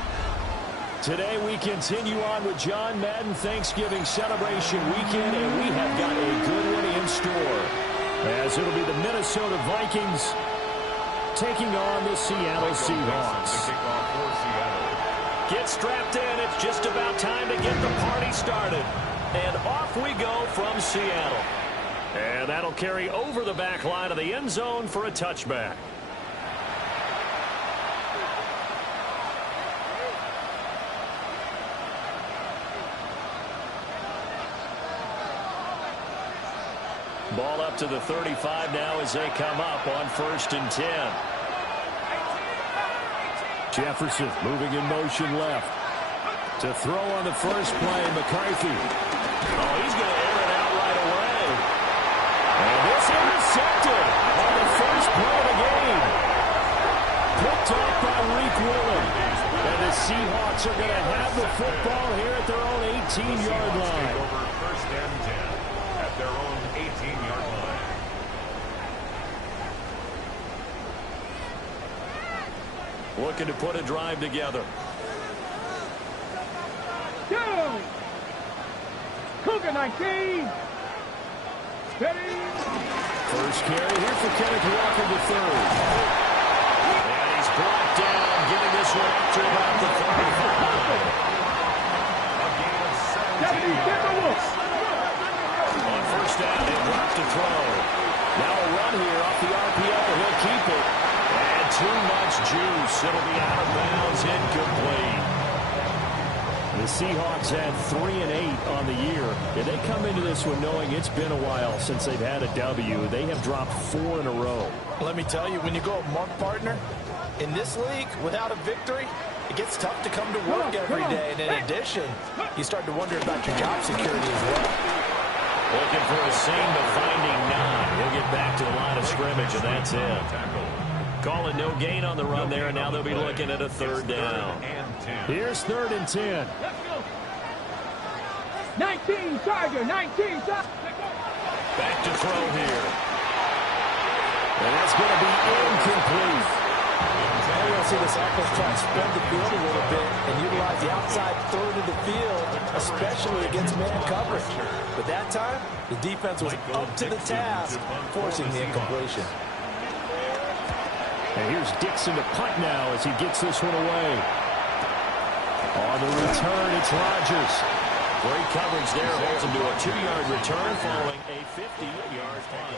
Today we continue on with John Madden Thanksgiving Celebration Weekend, and we have got a good one in store, as it'll be the Minnesota Vikings taking on the Seattle Seahawks. Get strapped in. It's just about time to get the party started. And off we go from Seattle. And that'll carry over the back line of the end zone for a touchback. Ball up to the 35 now as they come up on 1st and 10. Jefferson moving in motion left. To throw on the first play, McCarthy. Oh, he's going to air it out right away. And this intercepted on the first play of the game. Picked off by Reek Willen. And the Seahawks are going to have the football here at their own 18-yard line. Over 1st and 10 at their own 18-yard line. Looking to put a drive together. Go! Cougar 19. Steady. First carry here for Kenneth Walker III. And he's brought down, getting this one up to about the 35. A gain of 70 Timberwolves. On 1st down, they drop to throw. Now a run here off the RPO. He'll keep it. And too much juice. It'll be out of bounds, incomplete. The Seahawks had 3 and 8 on the year. If they come into this one knowing it's been a while since they've had a W, they have dropped 4 in a row. Let me tell you, when you go a mark partner, in this league, without a victory, it gets tough to come to work every day. And in addition, you start to wonder about your job security as well. Looking for a seam, but finding none. He'll get back to the line of scrimmage, and that's it. Calling no gain on the run there, and now they'll be looking at a 3rd down. Here's 3rd and 10. Let's go. 19 Tiger, 19 Tiger. Back to throw here. And that's going to be incomplete. Now you'll see this offense try to spread the field a little bit and utilize the outside third of the field, especially against man coverage. But that time, the defense was up to the task, forcing the incompletion. And here's Dixon to punt now as he gets this one away. On the return, it's Rodgers. Great coverage there. Holds him to a 2-yard return following a 50-yard punt.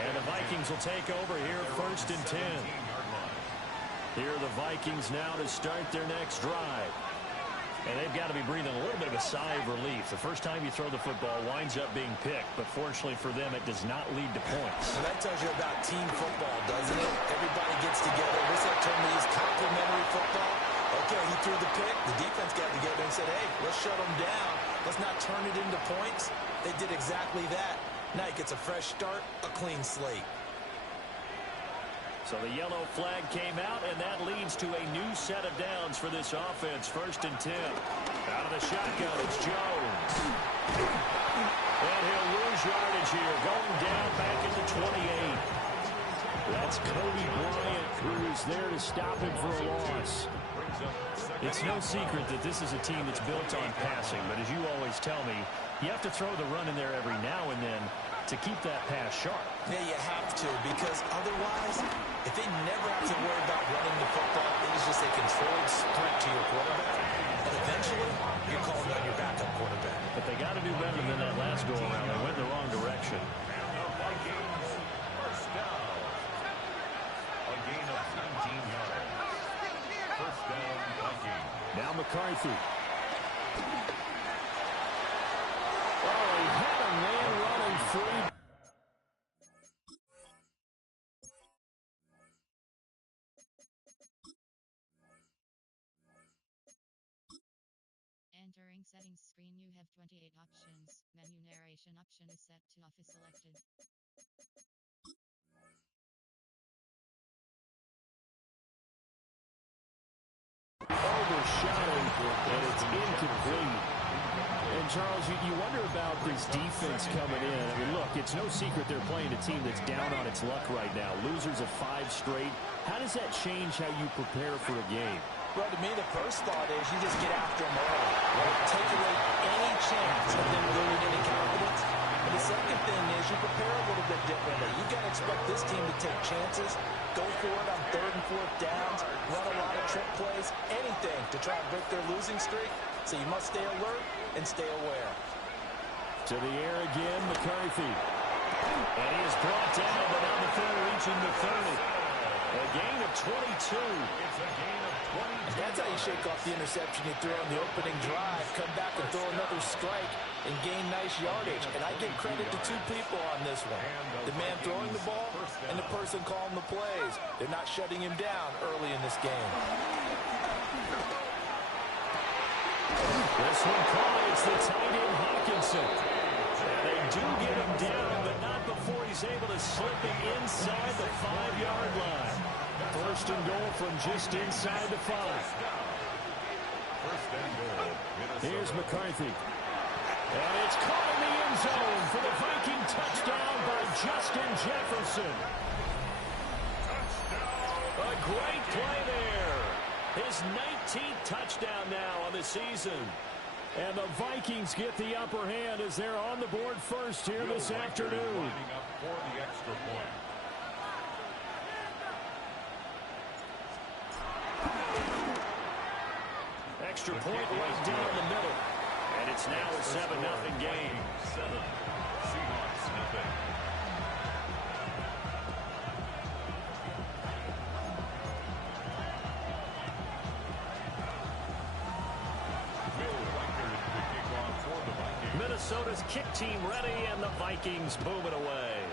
And the Vikings will take over here 1st and 10. Here are the Vikings now to start their next drive. And they've got to be breathing a little bit of a sigh of relief. The first time you throw the football winds up being picked, but fortunately for them, it does not lead to points. Well, that tells you about team football, doesn't it? Everybody gets together. What's that term they use? Complementary football. Okay, he threw the pick. The defense got together and said, hey, let's shut them down. Let's not turn it into points. They did exactly that. Now he gets a fresh start, a clean slate. So the yellow flag came out, and that leads to a new set of downs for this offense. 1st and 10. Out of the shotgun, it's Jones. And he'll lose yardage here, going down back at the 28. That's Cody Bryant, who is there to stop him for a loss. Brings up 2nd It's no secret that this is a team that's built on passing, but as you always tell me, you have to throw the run in there every now and then to keep that pass sharp. Yeah, you have to, because otherwise, if they never have to worry about running the football, it is just a controlled sprint to your quarterback, and eventually, you're calling on your backup quarterback. But they got to do better than that last go-around. They went in the wrong direction. And the Vikings, first down. A gain of 19 yards. First down, Vikings. Now McCarthy. Oh, he had a man running free. Entering settings screen, you have 28 options. Menu narration option is set to off is selected. Overshadowing, and it's incomplete. And Charles, you wonder about this defense coming in. I mean, look, it's no secret they're playing a team that's down on its luck right now. Losers of 5 straight. How does that change how you prepare for a game? Well, to me, the first thought is you just get after them early. Right? Take away any chance of them losing any confidence. And the second thing is you prepare a little bit differently. You got to expect this team to take chances, go for it on 3rd and 4th downs, run a lot of trick plays, anything to try and break their losing streak. So you must stay alert and stay aware. To the air again, McCarthy. And he is brought down, but on the field reaching the 30. A gain of 22. It's a gain of 22. That's how you shake off the interception you threw on the opening drive, come back and throw another strike and gain nice yardage. And I give credit to 2 people on this one. The man throwing the ball and the person calling the plays. They're not shutting him down early in this game. This one caught. It's the tight end Hawkinson. And they do get him down, but not before he's able to slip it inside the 5-yard line. First and goal from just inside the 5. First and goal. Here's McCarthy. And it's caught in the end zone for the Viking touchdown by Justin Jefferson. A great play there. His 19th touchdown now on the season. And the Vikings get the upper hand as they're on the board first here this afternoon. Lining up for the extra point. Extra point right down the middle. And it's now a 7-0 game. 7. Seahawks nothing. Minnesota's kick team ready, and the Vikings boom it away.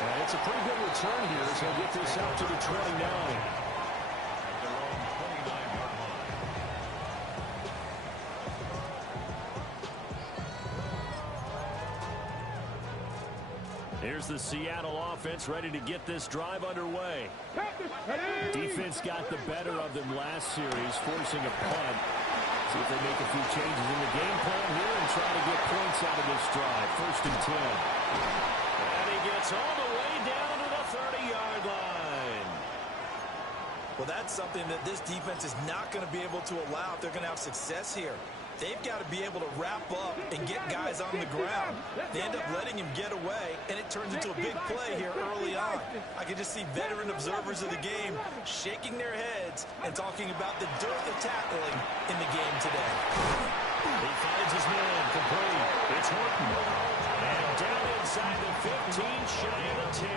And it's a pretty good return here as he'll get this out to the 29. At their own 29-yard line. Here's the Seattle offense ready to get this drive underway. Defense got the better of them last series, forcing a punt. See if they make a few changes in the game plan here and try to get points out of this drive. First and 10. And he gets all the way down to the 30-yard line. Well, that's something that this defense is not going to be able to allow if they're going to have success here. They've got to be able to wrap up and get guys on the ground. They end up letting him get away, and it turns into a big play here early on. I can just see veteran observers of the game shaking their heads and talking about the dearth of tackling in the game today. He finds his man complete. It's Horton. And down inside the 15, shy of the 10.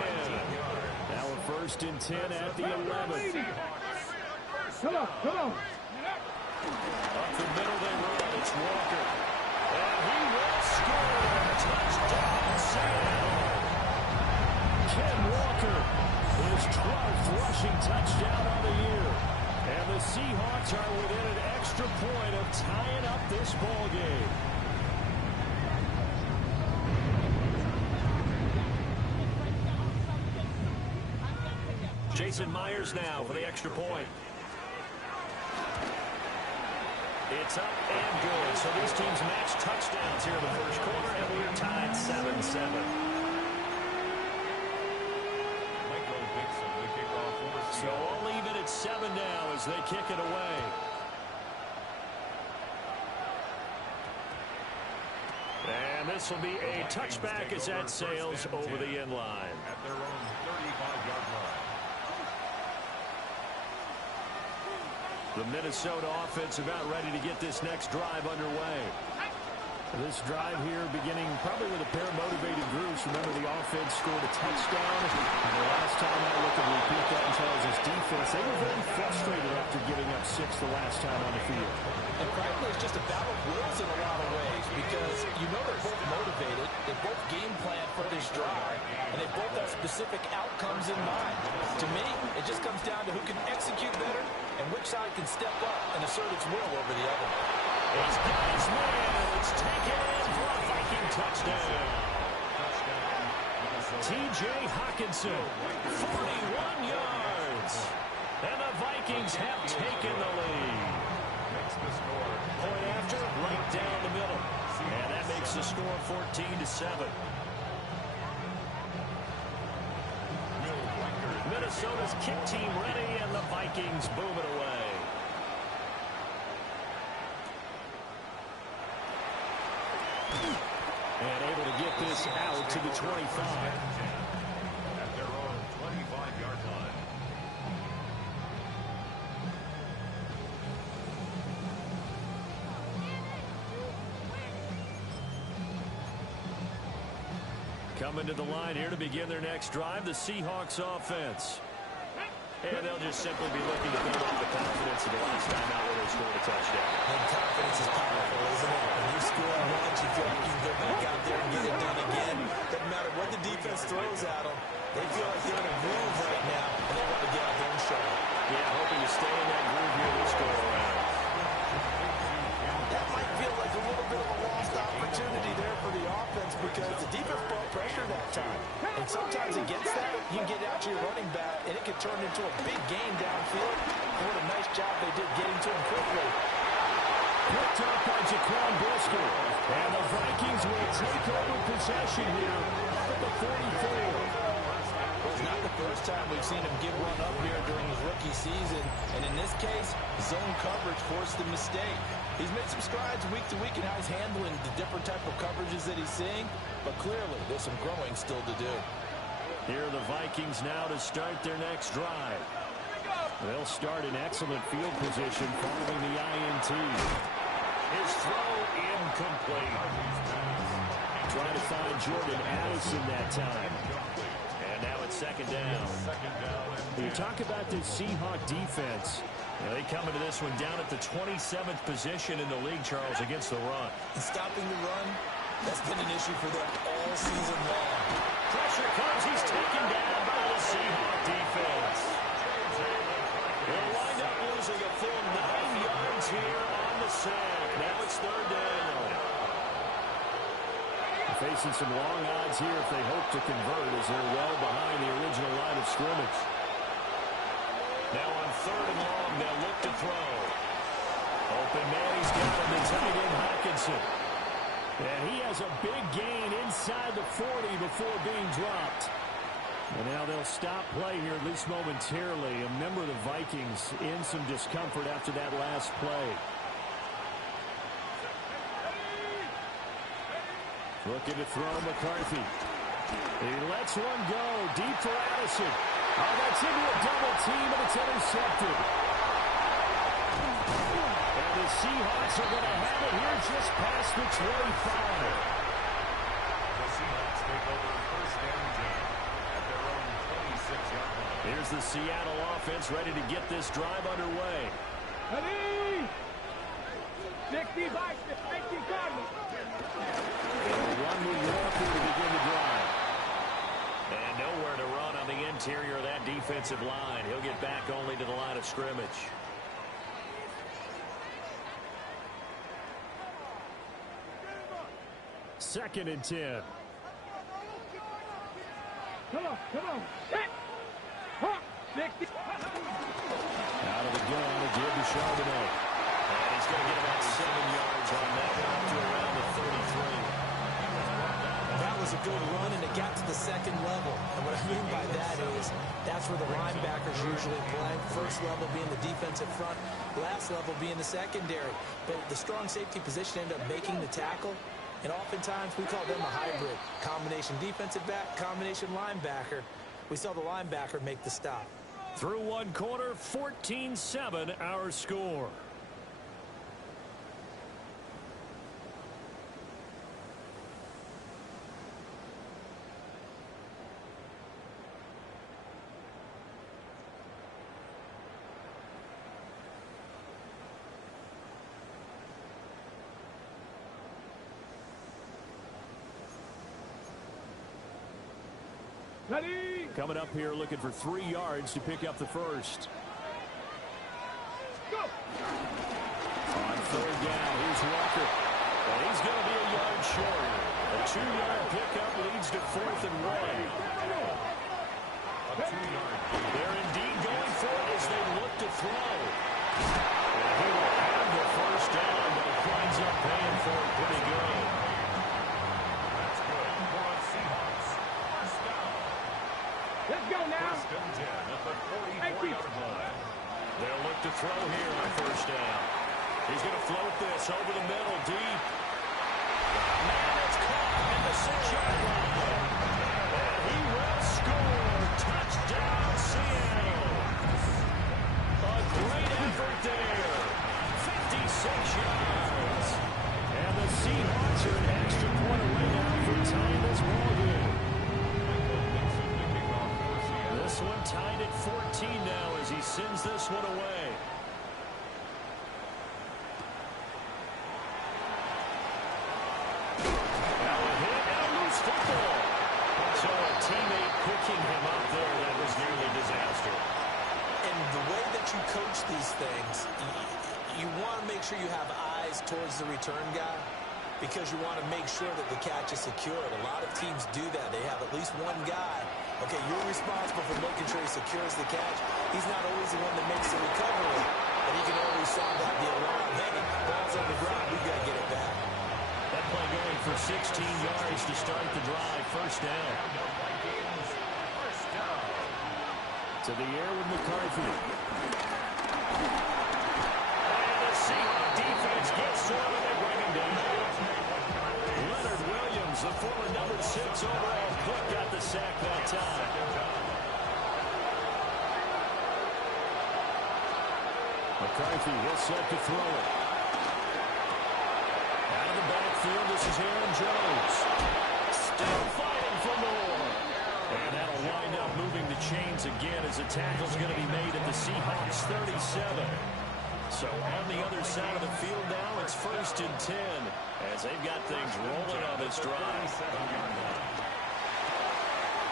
Now a first and 10 at the 11. Come on. Up the middle they run. It's Walker. And he will score. Touchdown, Seattle. Ken Walker, his 12th rushing touchdown on the year. And the Seahawks are within an extra point of tying up this ball game. Jason Myers now for the extra point. It's up and good. So these teams match touchdowns here in the first quarter, and we're tied 7-7. 7 now as they kick it away. And this will be a touchback as that sails over the end line. At their own 35-yard line. The Minnesota offense about ready to get this next drive underway. This drive here beginning probably with a pair of motivated groups. Remember, the offense scored a touchdown. And the last time I looked at repeat that in Charles' defense, they were very frustrated after giving up 6 the last time on the field. And frankly, it's just a battle of wills in a lot of ways because you know they're both motivated. They both game plan for this drive, and they both have specific outcomes in mind. To me, it just comes down to who can execute better and which side can step up and assert its will over the other. He's got his man. It's taken in for a Viking touchdown. T.J. Hockenson, 41 yards. And the Vikings have taken the lead. Makes the score. Point after, right down the middle. And that makes the score 14-7. Minnesota's kick team ready, and the Vikings boom it away. And able to get this out to the 25. At their own 25-yard line. Coming to the line here to begin their next drive, the Seahawks offense. And they'll just simply be looking to build up the confidence of the last time out where they scored a touchdown. And confidence is powerful, isn't it? When you score once, you feel like you can go back out there and get it done again. Doesn't matter what the defense throws at them. They feel like they're in a groove right now, and they want to get out there and show it. Yeah, hoping to stay in that groove here this go around. That might feel like a little bit of a lost opportunity there for the offense because the defense brought pressure that time. And sometimes against that, you can get out to your running back, and it can turn into a big game downfield. And what a nice job they did getting to him quickly. Picked up by Jaquan Brisker. And the Vikings will take over possession here at the 44. Well, it's not the first time we've seen him give one up here during his rookie season. And in this case, zone coverage forced the mistake. He's made some strides week to week in how he's handling the different type of coverages that he's seeing. But clearly, there's some growing still to do. Here are the Vikings now to start their next drive. They'll start in excellent field position following the INT. His throw incomplete. Trying to find Jordan Addison that time. And now it's second down. You talk about this Seahawk defense. They come into this one down at the 27th position in the league, Charles, against the run. And stopping the run, that's been an issue for them all season long. Pressure comes. He's taken down by the Seahawk defense. They'll wind up losing a full 9 yards here on the sack. Now it's third down. Facing some long odds here if they hope to convert as they're well behind the original line of scrimmage. Now on third and long, they'll look to throw. Open man, he's got him, the tight end Hockenson. And he has a big gain inside the 40 before being dropped. And now they'll stop play here, at least momentarily. A member of the Vikings in some discomfort after that last play. Looking to throw McCarthy. He lets one go deep for Addison. Oh, that's into a double team, and it's intercepted. And the Seahawks are going to have it here just past the 25. The Seahawks take over first and 10 at their own 26-yard line. Here's the Seattle offense ready to get this drive underway. Ready? 60 Vikings, 50 Cardinals. Run with Walker to begin the drive. And nowhere to run on the interior of that defensive line. He'll get back only to the line of scrimmage. Second and 10. Come on. Hit. Hop. 60. Out of the gun again to Charbonnet. And he's going to get about 7 yards on that one to around the 33. That was a good run, and it got to the second level. And what I mean by that is that's That's where the linebackers usually play. First level being the defensive front, last level being the secondary. But the strong safety position ended up making the tackle, and oftentimes we call them a hybrid. Combination defensive back, combination linebacker. We saw the linebacker make the stop. Through one quarter, 14-7 our score. Ready? Coming up here looking for 3 yards to pick up the first. Go! On third down, here's Walker. And he's going to be a yard short. A 2-yard pickup leads to 4th and 1. They're indeed going for it as they look to throw. And he will have the first down, but it winds up paying for it pretty good. That's good for the Seahawks. First down. Let's go now. First and 10 at the 44-yard line. They'll look to throw here on first down. He's going to float this over the middle, deep. Man, it's caught in the 6-yard line. And he will score. Touchdown, Seattle. A great effort there. 56 yards. And the Seahawks are an extra point away now from tying this ball game. This one tied at 14 now as he sends this one away. Now a hit and a loose football. So a teammate picking him up there, that was nearly disaster. And the way that you coach these things, you want to make sure you have eyes towards the return guy because you want to make sure that the catch is secured. A lot of teams do that. They have at least one guy. Okay, you're responsible for making sure he secures the catch. He's not always the one that makes the recovery, but he can always sound out the alarm. Hey, ball's on the ground. We've got to get it back. That play going for 16 yards to start the drive. First down. To the air with McCarthy. And the Seahawks defense gets to him and they bring him down. Leonard Williams, the former number 6 overall pick, got the sack that time. McCarthy will set to throw it. Out of the backfield, this is Aaron Jones. Still fighting for more. And that'll wind up moving the chains again as the tackle's going to be made at the Seahawks 37. So on the other side of the field now, it's 1st and 10 as they've got things rolling on this drive.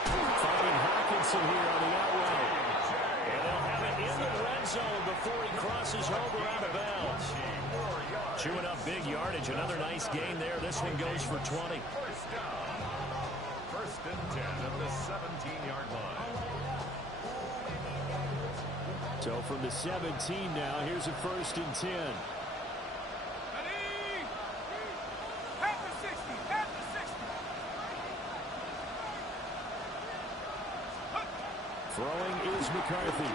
Finding Hawkinson here on the outright. And they'll have it in the red zone before he crosses over out of bounds. Chewing up big yardage. Another nice gain there. This one goes for 20. First down. First and 10 at the 17-yard line. So from the 17 now, here's a 1st and 10. Ready? At the 60. At the 60. Throwing is McCarthy.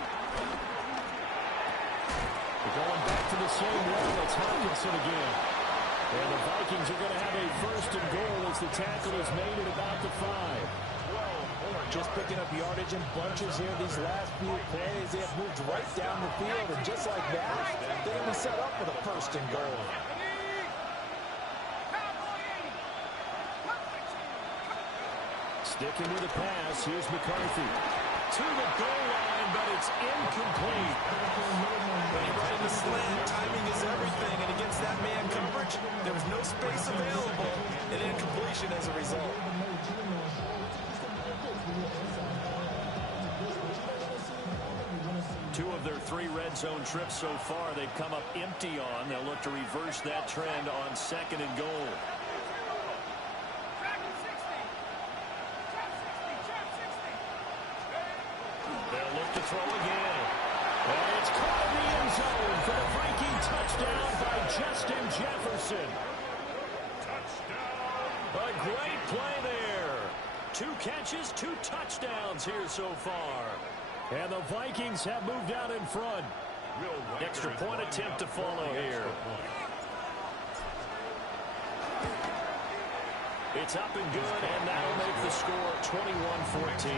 Going back to the same wall, it's Hawkinson again. And the Vikings are going to have a 1st and goal as the tackle is made at about the 5. Just picking up yardage in bunches here these last few plays. They have moved right down the field, and just like that, they'll be set up for the 1st and goal. Sticking with the pass, here's McCarthy. To the goal line, but it's incomplete. Right in the slant, timing is everything, and against that man coverage, there was no space available, and incompletion as a result. Two of their 3 red zone trips so far, they've come up empty on. They'll look to reverse that trend on 2nd and goal. They'll look to throw again. And it's caught in the end zone for the Viking touchdown by Justin Jefferson. Touchdown! A great play there. 2 catches, 2 touchdowns here so far. And the Vikings have moved out in front. Extra point attempt to follow here. It's up and good, and that'll make the score 21-14.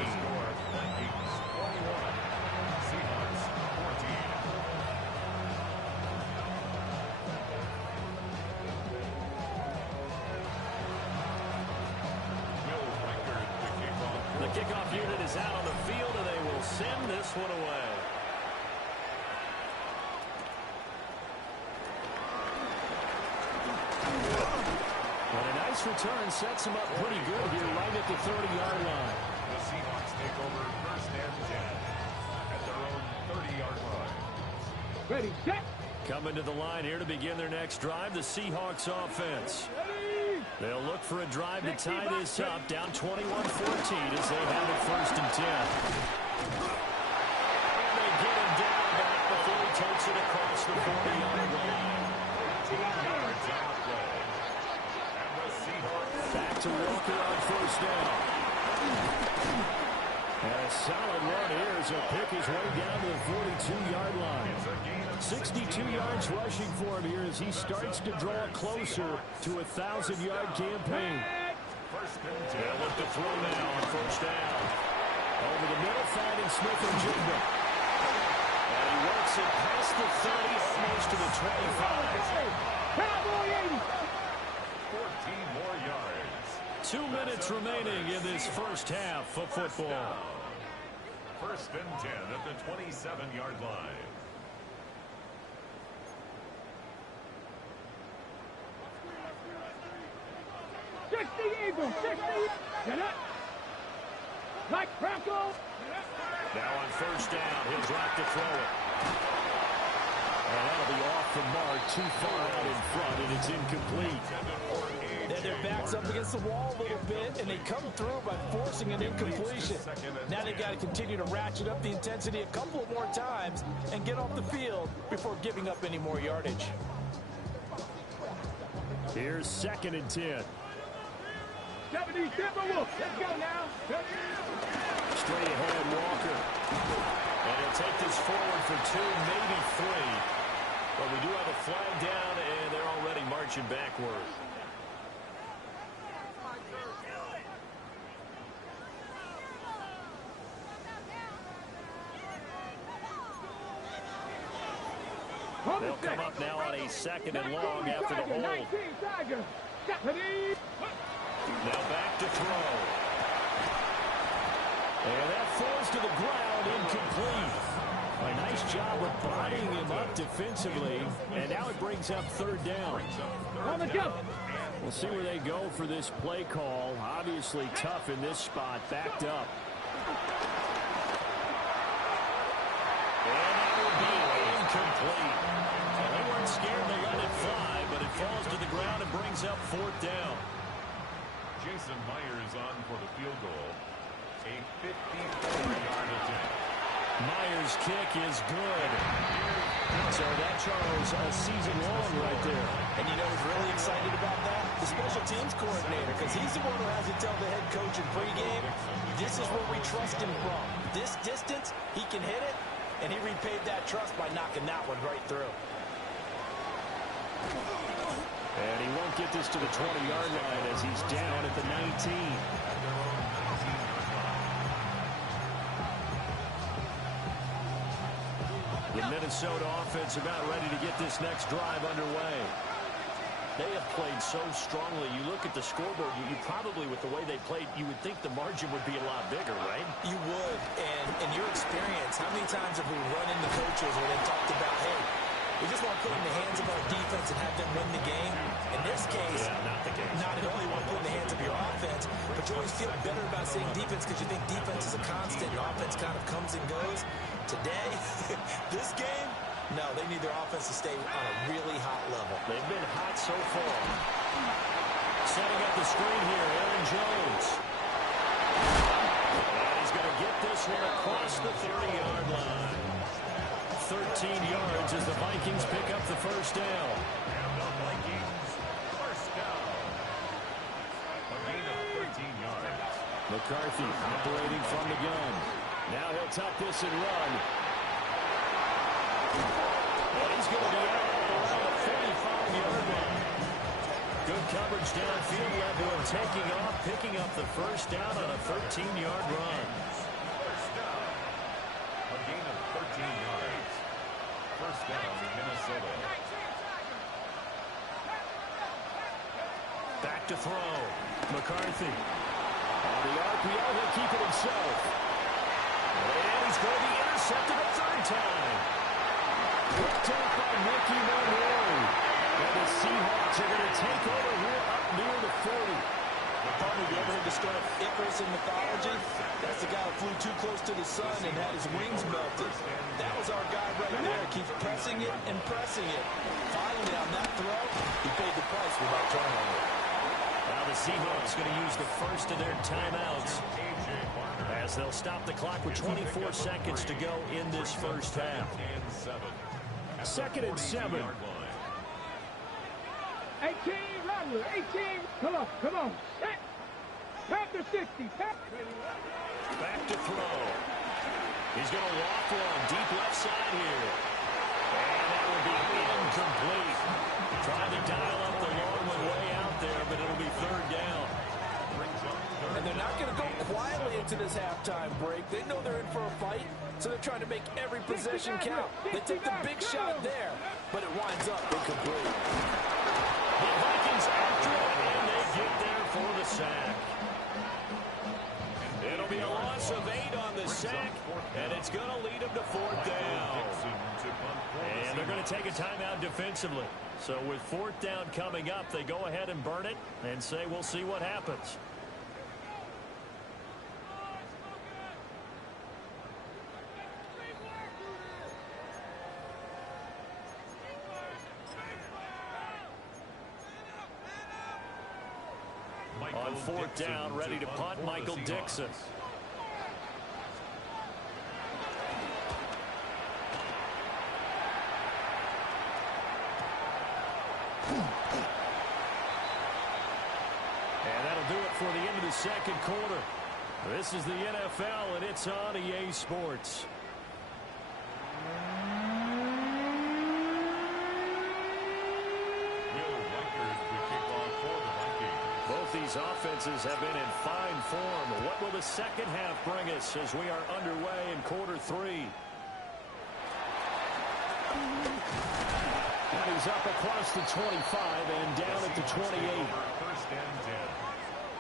The kickoff unit is out on the field, and they will send this one away. But a nice return sets him up pretty good here right at the 30-yard line. The Seahawks take over first and 10 at their own 30-yard line. Ready, set. Coming to the line here to begin their next drive, the Seahawks offense. They'll look for a drive to tie this up, down 21-14 as they have it first and 10. And they get him down back before he takes it across the 40-yard line. 18 yards on the play. And the Seahawks Back to Walker on first down. And a solid run here as he'll pick his way down to the 42-yard line. 62 yards rushing for him here as he starts to draw closer to a 1,000-yard campaign. They'll look to throw now on first down. Over the middle, finding Smith and Jigba. And he works it past the 30, almost to the 25. Cowboy 80. 14 more yards. 2 minutes remaining in this first half of football. First and 10 at the 27-yard line. Eagles, 60. Get up. Like Bronco. Now on first down, he'll drop to throw it. And that'll be off the mark, too far out in front, and it's incomplete. Then their back's up against the wall a little bit, and they come through by forcing an incompletion. Now they've got to continue to ratchet up the intensity a couple of more times and get off the field before giving up any more yardage. Here's second and 10. 70, Timberwolves. Let's go now. Straight ahead, Walker. And he'll take this forward for 2, maybe 3. But we do have a flag down, and they're already marching backward. They'll come up now on a second and long after the hold. 19, Tiger. Now back to throw. And that falls to the ground, incomplete. A nice job of bodying him up defensively, and now it brings up third down. On the jump. We'll see where they go for this play call. Obviously tough in this spot, backed up. And that will be incomplete. Well, they weren't scared to let it fly, but it falls to the ground and brings up fourth down. Jason Myers on for the field goal. A 54-yard attempt. Myers' kick is good. So that, Charles, a season long right there. And you know who's really excited about that? The special teams coordinator, because he's the one who has to tell the head coach in pregame, this is where we trust him from. This distance, he can hit it, and he repaid that trust by knocking that one right through. And he won't get this to the 20-yard line as he's down at the 19. The Minnesota offense about ready to get this next drive underway. They have played so strongly. You look at the scoreboard, you probably, with the way they played, you would think the margin would be a lot bigger, right? You would. And in your experience, how many times have we run into coaches where they talked about, hey, we just want to put it in the hands of our defense and have them win the game? In this case, not the case. Not at all you want to put it in the hands of your offense, but you always feel better about saying defense because you think defense is a constant and offense kind of comes and goes. Today, this game, no, they need their offense to stay on a really hot level. They've been hot so far. Setting up the screen here, Aaron Jones. And he's going to get this one across the 30-yard line. 13 yards as the Vikings pick up the first down. And the Vikings first down. A gain of 13 yards. McCarthy operating from the gun. Now he'll tuck this and run. And he's going to be out around the 45-yard line. Good coverage downfield led to him taking off, picking up the first down on a 13-yard run. First down. A gain of 13 yards. First down, Minnesota. Back to throw. McCarthy. On the RPO, he'll keep it himself. And he's going to be intercepted a third time. Picked up by Mickey Monroe. And the Seahawks are going to take over here up near the 40. Probably you ever heard the story of Icarus in mythology? That's the guy who flew too close to the sun and had his wings melted. That was our guy right there. Keeps pressing it and pressing it. Finally, on that throw, he paid the price without turnover. Now the Seahawks going to use the first of their timeouts as they'll stop the clock with 24 seconds to go in this first half. Second and 7. 18, Rattler, 18. Come on. Back to 60. Back to throw. He's going to walk one deep left side here. And that will be incomplete. Trying to dial up the long one way out there, but it'll be third down. And they're not going to go quietly into this halftime break. They know they're in for a fight, so they're trying to make every possession count. They took the big shot there, but it winds up incomplete. The Vikings after it, and they get there for the sack. It'll be a loss of 8 on the sack, and it's going to lead them to fourth down. And they're going to take a timeout defensively. So with fourth down coming up, they go ahead and burn it and say we'll see what happens. On fourth down, ready to punt, Michael Dixon. And that'll do it for the end of the second quarter. This is the NFL, and it's on EA Sports. Both these offenses have been in fine form. What will the second half bring us as we are underway in quarter 3? And he's up across the 25 and down at the 28. First and 10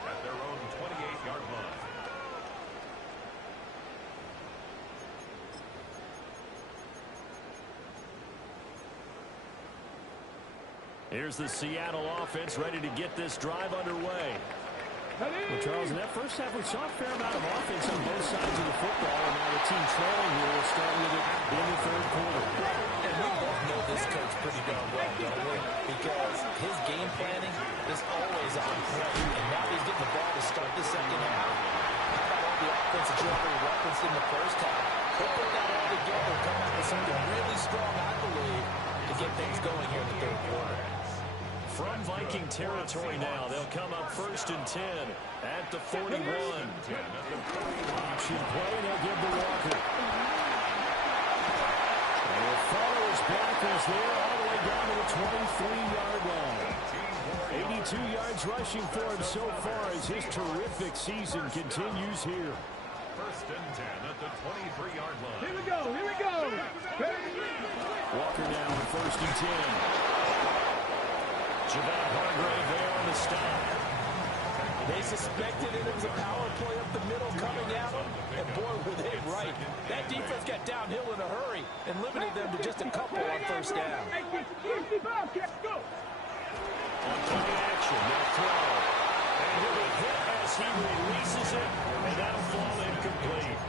at their own 28-yard line. Here's the Seattle offense ready to get this drive underway. Well, Charles, in that first half, we saw a fair amount of offense on both sides of the football, and now the team trailing here will start with it in the third quarter. And we both know this coach pretty darn well, don't we? Because his game planning is always on point, and now he's getting the ball to start the second half. How about all the offense that you already referenced in the first half? He'll put that all together and come out with something really strong, I believe, to get things going here in the third quarter. From Viking territory now, they'll come up first and 10 at the 41. Option play, they'll give to Walker. And he'll follow his backers there all the way down to the 23-yard line. 82 yards rushing for him so far as his terrific season continues here. First and 10 at the 23-yard line. Here we go. Walker now on first and 10. Javon Hargrave there on the stop. They suspected it was a power play up the middle coming at them, and boy, were they right. That defense got downhill in a hurry and limited them to just a couple on first down. On play action, they'll throw. And he'll be hit as he releases it, and that'll fall incomplete.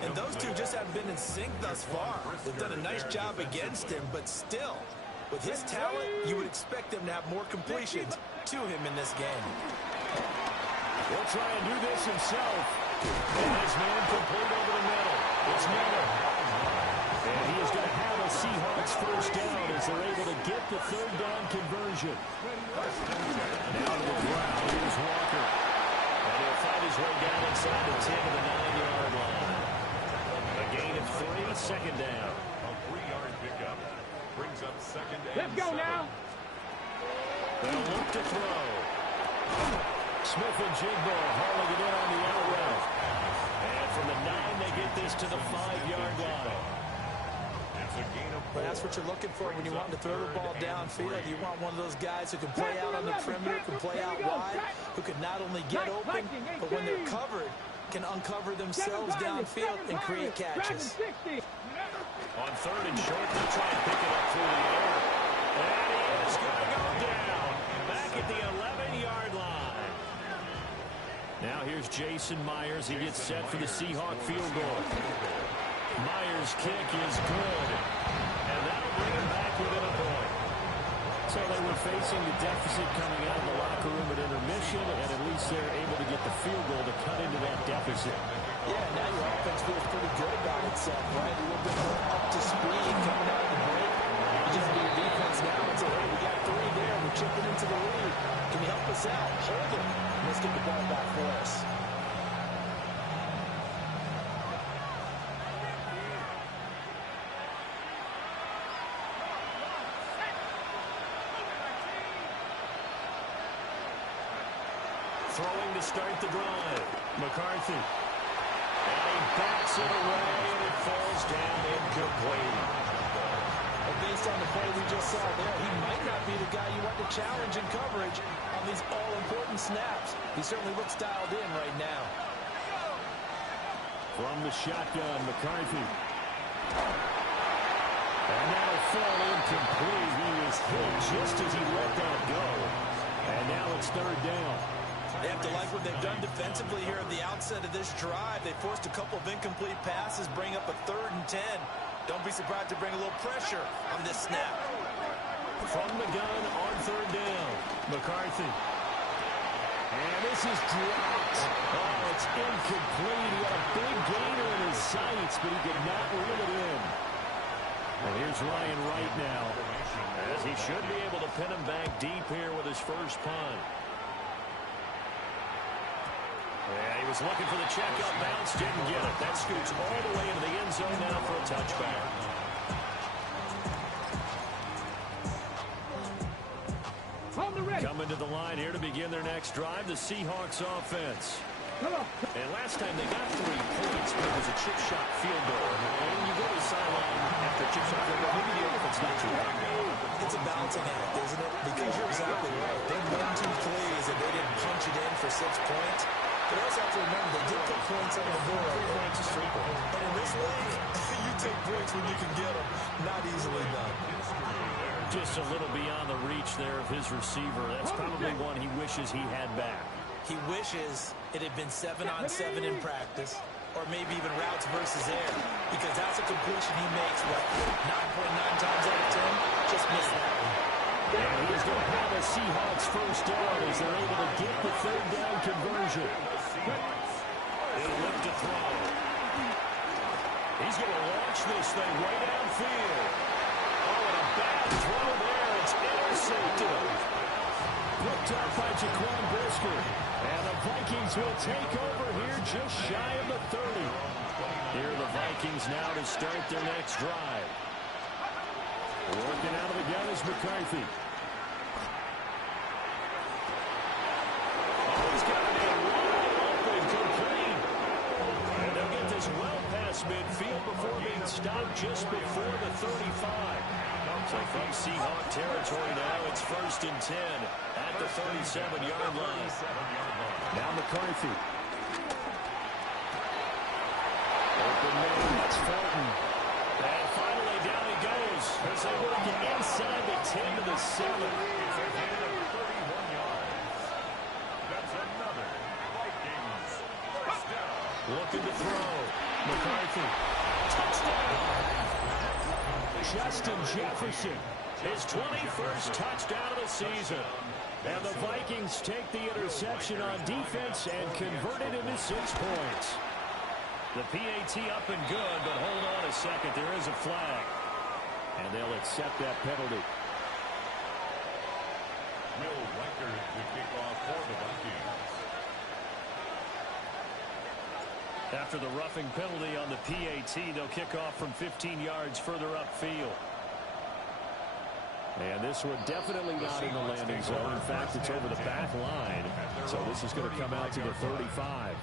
And those two just haven't been in sync thus far. They've done a nice job against him, but still, with his talent, you would expect him to have more completions to him in this game. He'll try and do this himself. And his man complete over the middle. It's Miller. And he is going to have a Seahawks first down as they're able to get the third down conversion. Now to the ground. Here's Walker. And he'll find his way down inside the 10 to the 9-yard line. second down. A 3-yard pickup brings up second and Let's go 7. now. They'll look to throw. Smith and Jigbo hauling it in on the out route. And from the 9, they get this to the 5-yard line. It's a gain of 4. That's what you're looking for when you want to throw the ball downfield. You want one of those guys who can play out on the perimeter, can play out wide, who can not only get open, but when they're covered, can uncover themselves downfield and create catches. On 3rd and short, they'll try and pick it up through the air. And he is going to go down. Back at the 11-yard line. Now here's Jason Myers. He gets set for the Seahawk field goal. Myers' kick is good. And that'll bring him back within a point. So they were facing the deficit coming out of the locker room at intermission, and at least they're able to get the field goal to cut into that deficit. Yeah, now your offense feels pretty good about itself, right? A little bit more up to speed coming out of the break. You just do your defense now and say, hey, we got 3 there. We're chipping into the lead. Can you help us out? Hold it. Let's get the ball back for us. Throwing to start the drive. McCarthy. And he backs it away, and it falls down incomplete. Well, based on the play we just saw there, he might not be the guy you want to challenge in coverage on these all-important snaps. He certainly looks dialed in right now. From the shotgun, McCarthy. And that'll fall incomplete. He was hit just as he let that go. And now it's 3rd down. They have to like what they've done defensively here at the outset of this drive. They forced a couple of incomplete passes, bring up a 3rd and 10. Don't be surprised to bring a little pressure on this snap. From the gun on 3rd down, McCarthy. And this is dropped. Oh, it's incomplete. He had a big gainer in his sights, but he could not reel it in. And here's Ryan Wright now, as he should be able to pin him back deep here with his first punt. Yeah, he was looking for the checkup bounce, didn't get it. That scoots all the way into the end zone now for a touchback. Coming to the line here to begin their next drive, the Seahawks offense. And last time they got 3 points, but it was a chip shot field goal. And when you go to the sideline after a chip shot field goal, maybe the offense not too bad. It's a balancing act, isn't it? Because you're exactly right. They won 2 plays and they didn't punch it in for 6 points. But also have to remember, they did put points on the board. 3 points is 3 points. And in this league, you take points when you can get them. Not easily done. Just a little beyond the reach there of his receiver. That's probably one he wishes he had back. He wishes it had been 7-on-7 in practice, or maybe even routes versus air, because that's a completion he makes, what, 9.9 times out of 10? Just missed that one. And he's going to have a Seahawks first down as they're able to get the 3rd down conversion. He'll look to throw. He's going to launch this thing way downfield. Oh, and a bad throw there. It's intercepted. Picked up by Jaquan Brisker. And the Vikings will take over here just shy of the 30. Here are the Vikings now to start their next drive. Working out of the gun is McCarthy. Oh, he's got it in wide open, complete. And they'll get this well past midfield before being stopped just before the 35. So from Seahawk territory now, it's 1st and 10 at the 37-yard line. Now McCarthy. Open man, that's Felton. And finally down he goes as they work it inside the 10 to the 7. It's a gain of 31 yards. That's another Vikings first down. Looking to throw. McCarthy. Touchdown! Justin Jefferson, his 21st touchdown of the season. And the Vikings take the interception on defense and convert it into 6 points. The PAT up and good, but hold on a second. There is a flag. And they'll accept that penalty. Will Reichard to kick off for the Vikings. After the roughing penalty on the PAT, they'll kick off from 15 yards further upfield. And this one definitely not in the landing zone. In fact, it's over the back line. So this is going to come out to the 35.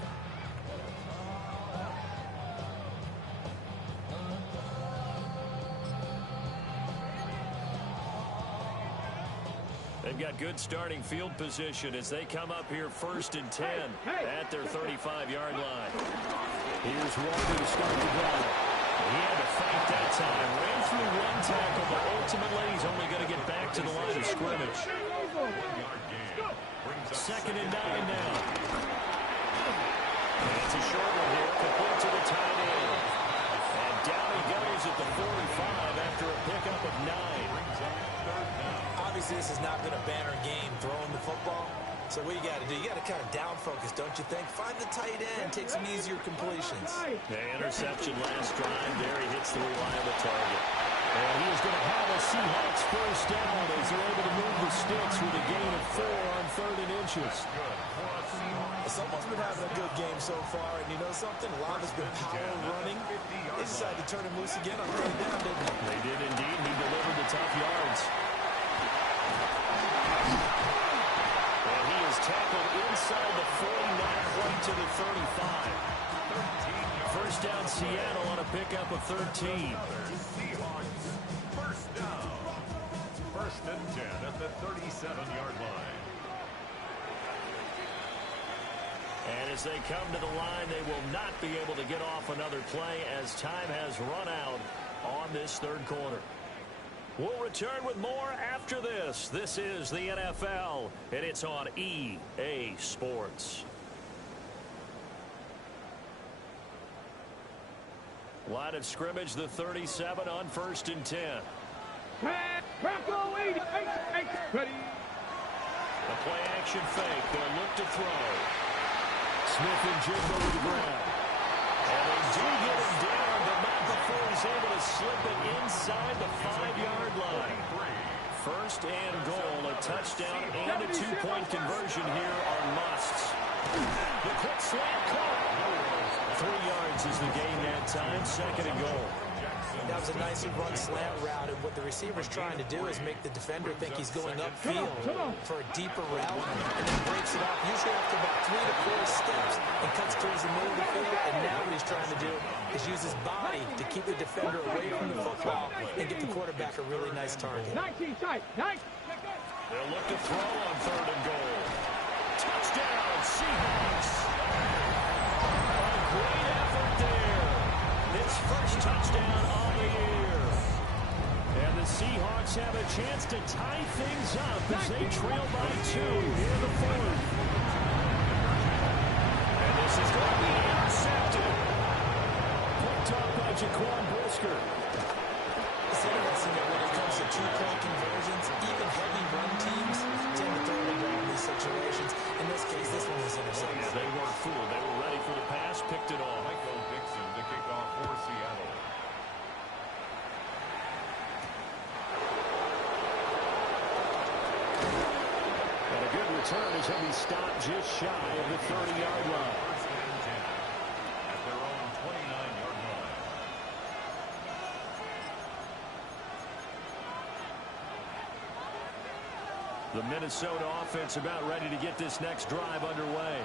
They've got good starting field position as they come up here 1st and 10 at their 35-yard line. Here's Walker to start the drive. He had to fight that time. Ran through one tackle, but ultimately he's only going to get back to the line of scrimmage. 2nd and 9 now. And it's a short one here, complete to the tight end. And down he goes at the 45 after a pickup of 9. Obviously, this has not been a banner game throwing the football. So what you got to do, you got to kind of down focus, don't you think? Find the tight end, take some easier completions. The interception last drive. There he hits the reliable target. And he is going to have a Seahawks first down as they're able to move the sticks with a gain of 4 on 3rd and inches. Someone's been having a good game so far, and you know something? A lot has been power running. They decided to turn him loose again on 3rd down, didn't they? They did indeed. He delivered the tough yards. And he is tackled inside the 49, right to the 35. First down Seattle on a pickup of 13. First down. 1st and 10 at the 37-yard line. And as they come to the line, they will not be able to get off another play as time has run out on this 3rd quarter. We'll return with more after this. This is the NFL, and it's on EA Sports. Line of scrimmage, the 37 on 1st and 10. Ready. The play action fake. They'll look to throw. Smith and Jigba to the ground. And they do get him down, but not before he's able to slip it inside the 5-yard line. 1st and goal, a touchdown and a 2-point conversion here are musts. The quick slant caught. 3 yards is the gain that time, 2nd and goal. That was a nicely run slant route, and what the receiver's trying to do is make the defender think he's going upfield for a deeper route, and then breaks it off, usually after about 3 to 4 steps, and cuts towards the middle of the field. And now what he's trying to do is use his body to keep the defender away from the football and get the quarterback a really nice target. 19 tight. They'll look to throw on 3rd and goal. Touchdown, Seahawks. A great effort there. His first touchdown on the year. And the Seahawks have a chance to tie things up as they trail by 2 near the 4th. And this is going to be intercepted. Picked up by Jaquan Brisker. It's interesting that when it comes to 2-point conversions, even heavy run teams tend to throw the ball in these situations. In this case, this one was intercepted. Yeah, they weren't fooled. They were ready for the pass, picked it off. Michael Dixon to kick off for Seattle. And a good return as he'll be stopped just shy of the 30-yard line. 1st and 10 at their own 29-yard line. The Minnesota offense about ready to get this next drive underway.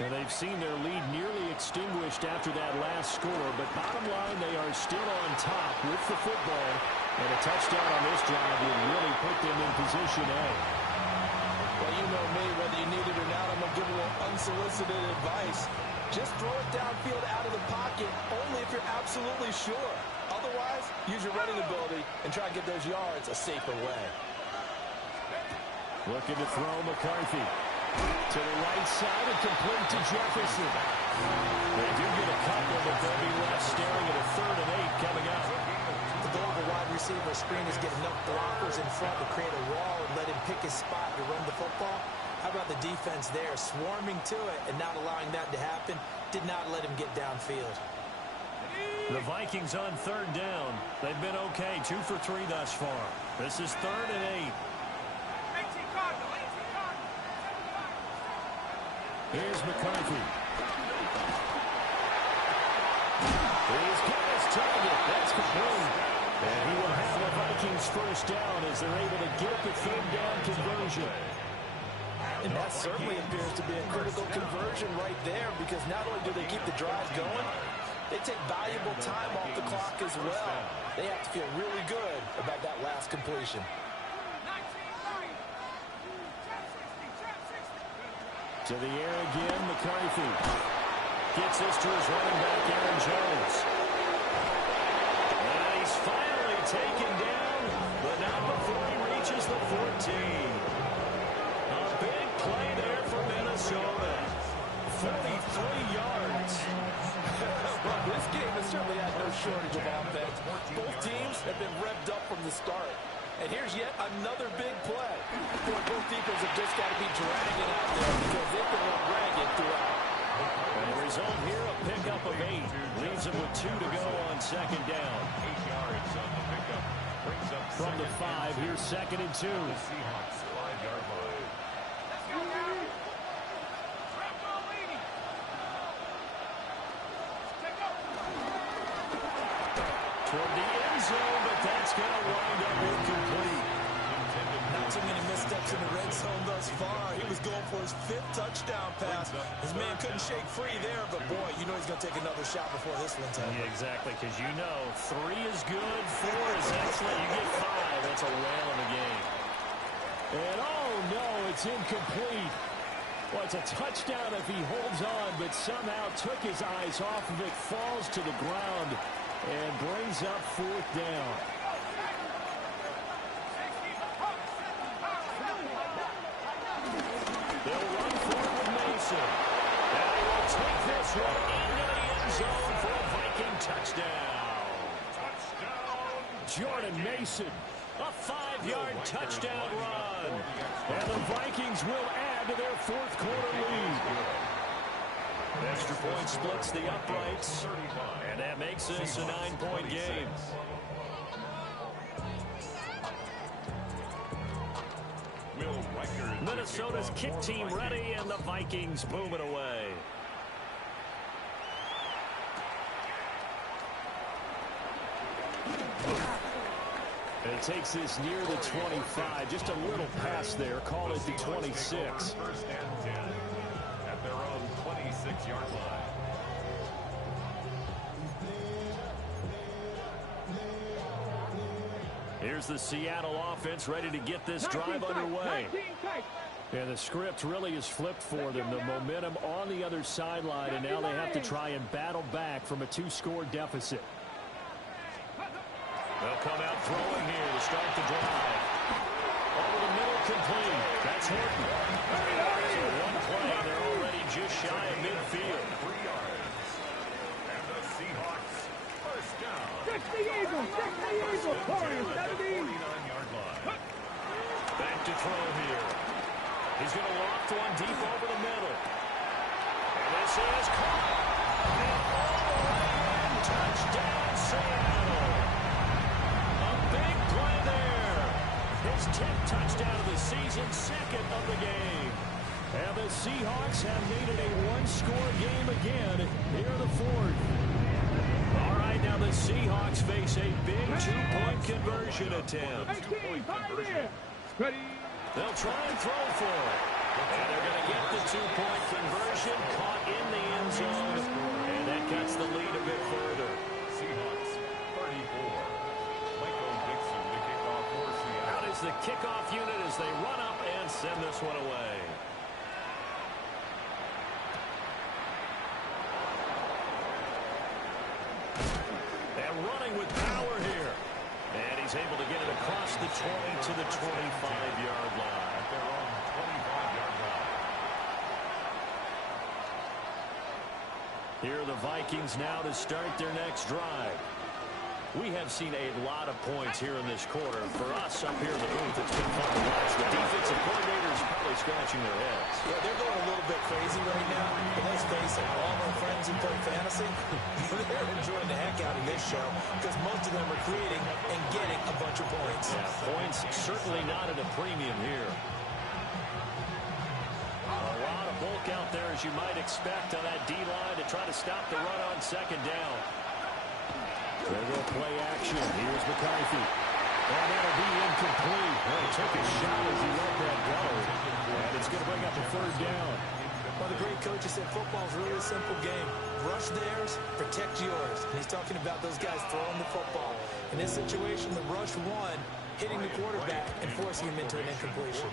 And they've seen their lead nearly extinguished after that last score, but bottom line, they are still on top with the football, and a touchdown on this drive would really put them in position A. Well, you know me, whether you need it or not, I'm going to give a little unsolicited advice. Just throw it downfield out of the pocket, only if you're absolutely sure. Otherwise, use your running ability and try to get those yards a safer way. Looking to throw McCarthy to the right side and complete to Jefferson. They do get a couple, but they'll be left staring at a 3rd and 8 coming up. The goal of a wide receiver screen is get enough blockers in front to create a wall and let him pick his spot to run the football. How about the defense there, swarming to it and not allowing that to happen? Did not let him get downfield. The Vikings on 3rd down. They've been okay, 2 for 3 thus far. This is 3rd and 8. Here's McCarthy. Seahawks first down as they're able to get the third down conversion. And that certainly appears to be a critical conversion right there, because not only do they keep the drive going, they take valuable time off the clock as well. They have to feel really good about that last completion. To the air again, McCarthy. Gets this to his running back, Aaron Jones. And he's finally taken down, but not before he reaches the 14. A big play there for Minnesota. 43 yards. Well, this game has certainly had no shortage of offense. Both teams have been revved up from the start. And here's yet another big play. Boy, both defenses have just got to be dragging out there because they've been run ragged throughout. And the result here, a pickup of 8. Leaves them with 2 to go on second down. 8 yards on the pickup. Brings up From the 5, here's second and 2. The Seahawks 5-yard line. Toward the end zone, but that's going to wind up incomplete. Not too many missteps in the red zone thus far. He was going for his 5th touchdown pass. His man couldn't shake free there, but boy, you know he's going to take another shot before this one's over. Yeah, exactly, because you know 3 is good, 4 is excellent. You get 5, that's a whale in the game. And oh no, it's incomplete. Well, it's a touchdown if he holds on, but somehow took his eyes off of it, falls to the ground, and brings up 4th down. They'll run for it with Mason. And he will take this one into the end zone for a Viking touchdown. Jordan Mason, a 5-yard touchdown run. And the Vikings will add to their 4th quarter lead. Extra point splits the uprights, and that makes this a 9-point game. Minnesota's kick team ready, and the Vikings boom it away. It takes this near the 25, just a little pass there, call it the 26. First and 10 at their own 26-yard line. Here's the Seattle offense ready to get this drive underway. And the script really is flipped for them. The momentum on the other sideline, and now they have to try and battle back from a 2-score deficit. They'll come out throwing here to start the drive. Over the middle, complete. That's Horton. So one play, and they're already just shy of midfield. 3 yards. And the Seahawks first down. 60 Eagles, 60 Eagles, 49-yard line. Back to throw here. He's going to loft one deep over the middle. And this is caught. And all the way in. Touchdown, Seattle. A big play there. His 10th touchdown of the season, 2nd of the game. And the Seahawks have made it a 1-score game again here in the 4th. All right, now the Seahawks face a big 2-point conversion attempt. 18, 5 here. Ready. They'll try and throw for it. And they're going to get the 2-point conversion, caught in the end zone. And that cuts the lead a bit further. Seahawks 34. Michael Dixon to kick off for Seattle. Out is the kickoff unit as they run up and send this one away. And running with power here. And he's able to get it across the 20 to the 25-yard line. At their own 25-yard line. Here are the Vikings now to start their next drive. We have seen a lot of points here in this quarter. For us up here in the booth, it's been fun to watch. The defensive coordinators probably scratching their heads. Yeah, they're going a little bit crazy right now. But let's face it, all our friends who play fantasy, they're enjoying the heck out of this show because most of them are creating and getting a bunch of points. Yeah, points certainly not at a premium here. A lot of bulk out there, as you might expect, on that D-line to try to stop the run on second down. There go play action. Here's McCarthy. And that'll be incomplete. Well, he took a shot as he let that go. And it's going to bring up a third down. Well, the great coach said football is really a simple game. Rush theirs, protect yours. And he's talking about those guys throwing the football. In this situation, the rush won, hitting the quarterback and forcing him into an incompletion.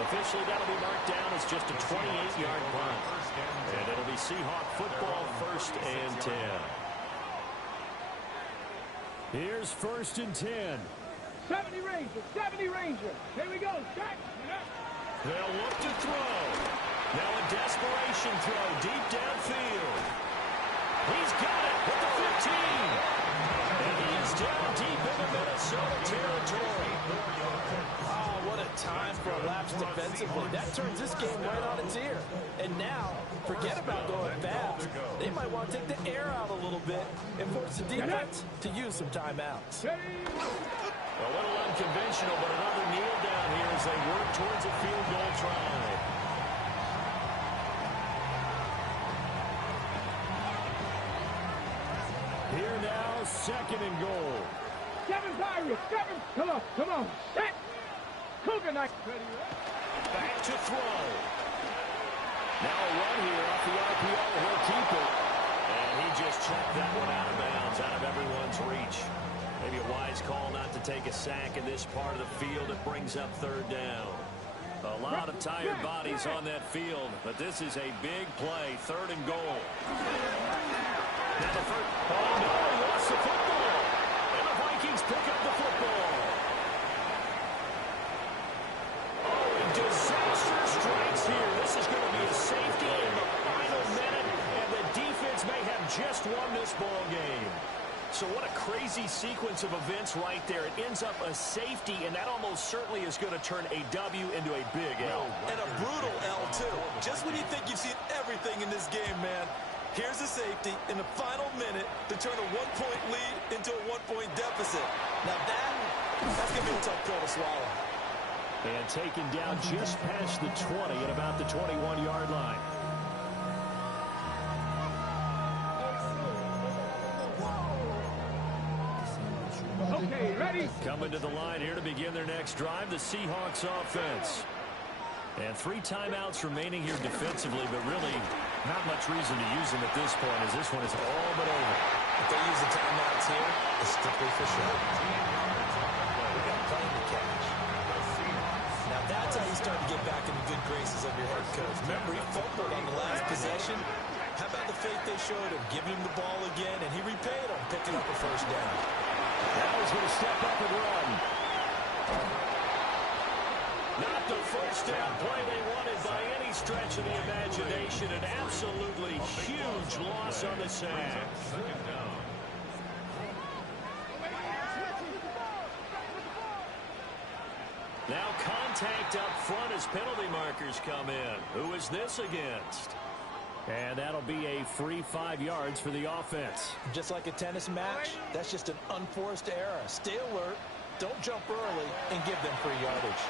Officially, that'll be marked down as just a 28-yard punt. And it'll be Seahawk football, 1st and 10. Here's 1st and 10. 70 Ranger, 70 Ranger. Here we go, Jack. They'll look to throw. Now a desperation throw deep downfield. He's got it with the 15. And he is down deep into Minnesota territory. Oh, what a time for a lapse defensively. That turns this game right on its ear. And now, forget about going fast. They might want to take the air out a little bit and force the defense to use some timeouts. A little unconventional, but another kneel down here as they work towards a field goal try. Here now, 2nd and goal. 7 Pirates, 7. Come on, set. Cougar Knight. Back to throw. Now a run here off the RPO. He'll keep it. And he just checked that one out of bounds, out of everyone's reach. Maybe a wise call not to take a sack in this part of the field. It brings up 3rd down. A lot of tired bodies on that field, but this is a big play. 3rd and goal. Now the first. Oh, no, he lost the football. And the Vikings pick up the football. Oh, and disaster strikes here. This is going to be a safety in the final minute, and the defense may have just won this ball game. So what a crazy sequence of events right there. It ends up a safety, and that almost certainly is going to turn a W into a big L. And a brutal L, too. Just when you think you've seen everything in this game, man, here's a safety in the final minute to turn a 1-point lead into a 1-point deficit. Now that's going to be a tough pill to swallow. And taken down just past the 20 at about the 21-yard line. Okay, ready? Coming to the line here to begin their next drive, the Seahawks offense. And 3 timeouts remaining here defensively, but really not much reason to use them at this point, as this one is all but over. If they use the timeouts here, it's strictly for show. We got plenty to catch. Now that's how you start to get back in the good graces of your head coach. Remember, he fumbled on the last possession. How about the faith they showed him, giving him the ball again, and he repaid him, picking up a 1st down. Now he's going to step up and run. Not the 1st down play they wanted by any stretch of the imagination. An absolutely huge loss on the sack. Now contact up front as penalty markers come in. Who is this against? And that'll be a free 5 yards for the offense. Just like a tennis match, that's just an unforced error. Stay alert, don't jump early, and give them free yardage.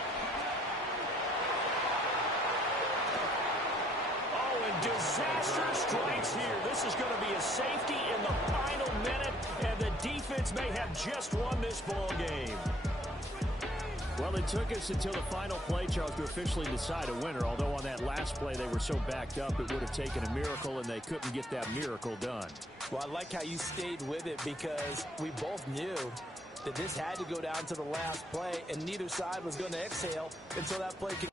Oh, and disaster strikes here. This is going to be a safety in the final minute, and the defense may have just won this ball game. Well, it took us until the final play, Charles, to officially decide a winner, although on that last play they were so backed up it would have taken a miracle, and they couldn't get that miracle done. Well, I like how you stayed with it because we both knew that this had to go down to the last play, and neither side was going to exhale until that play concluded.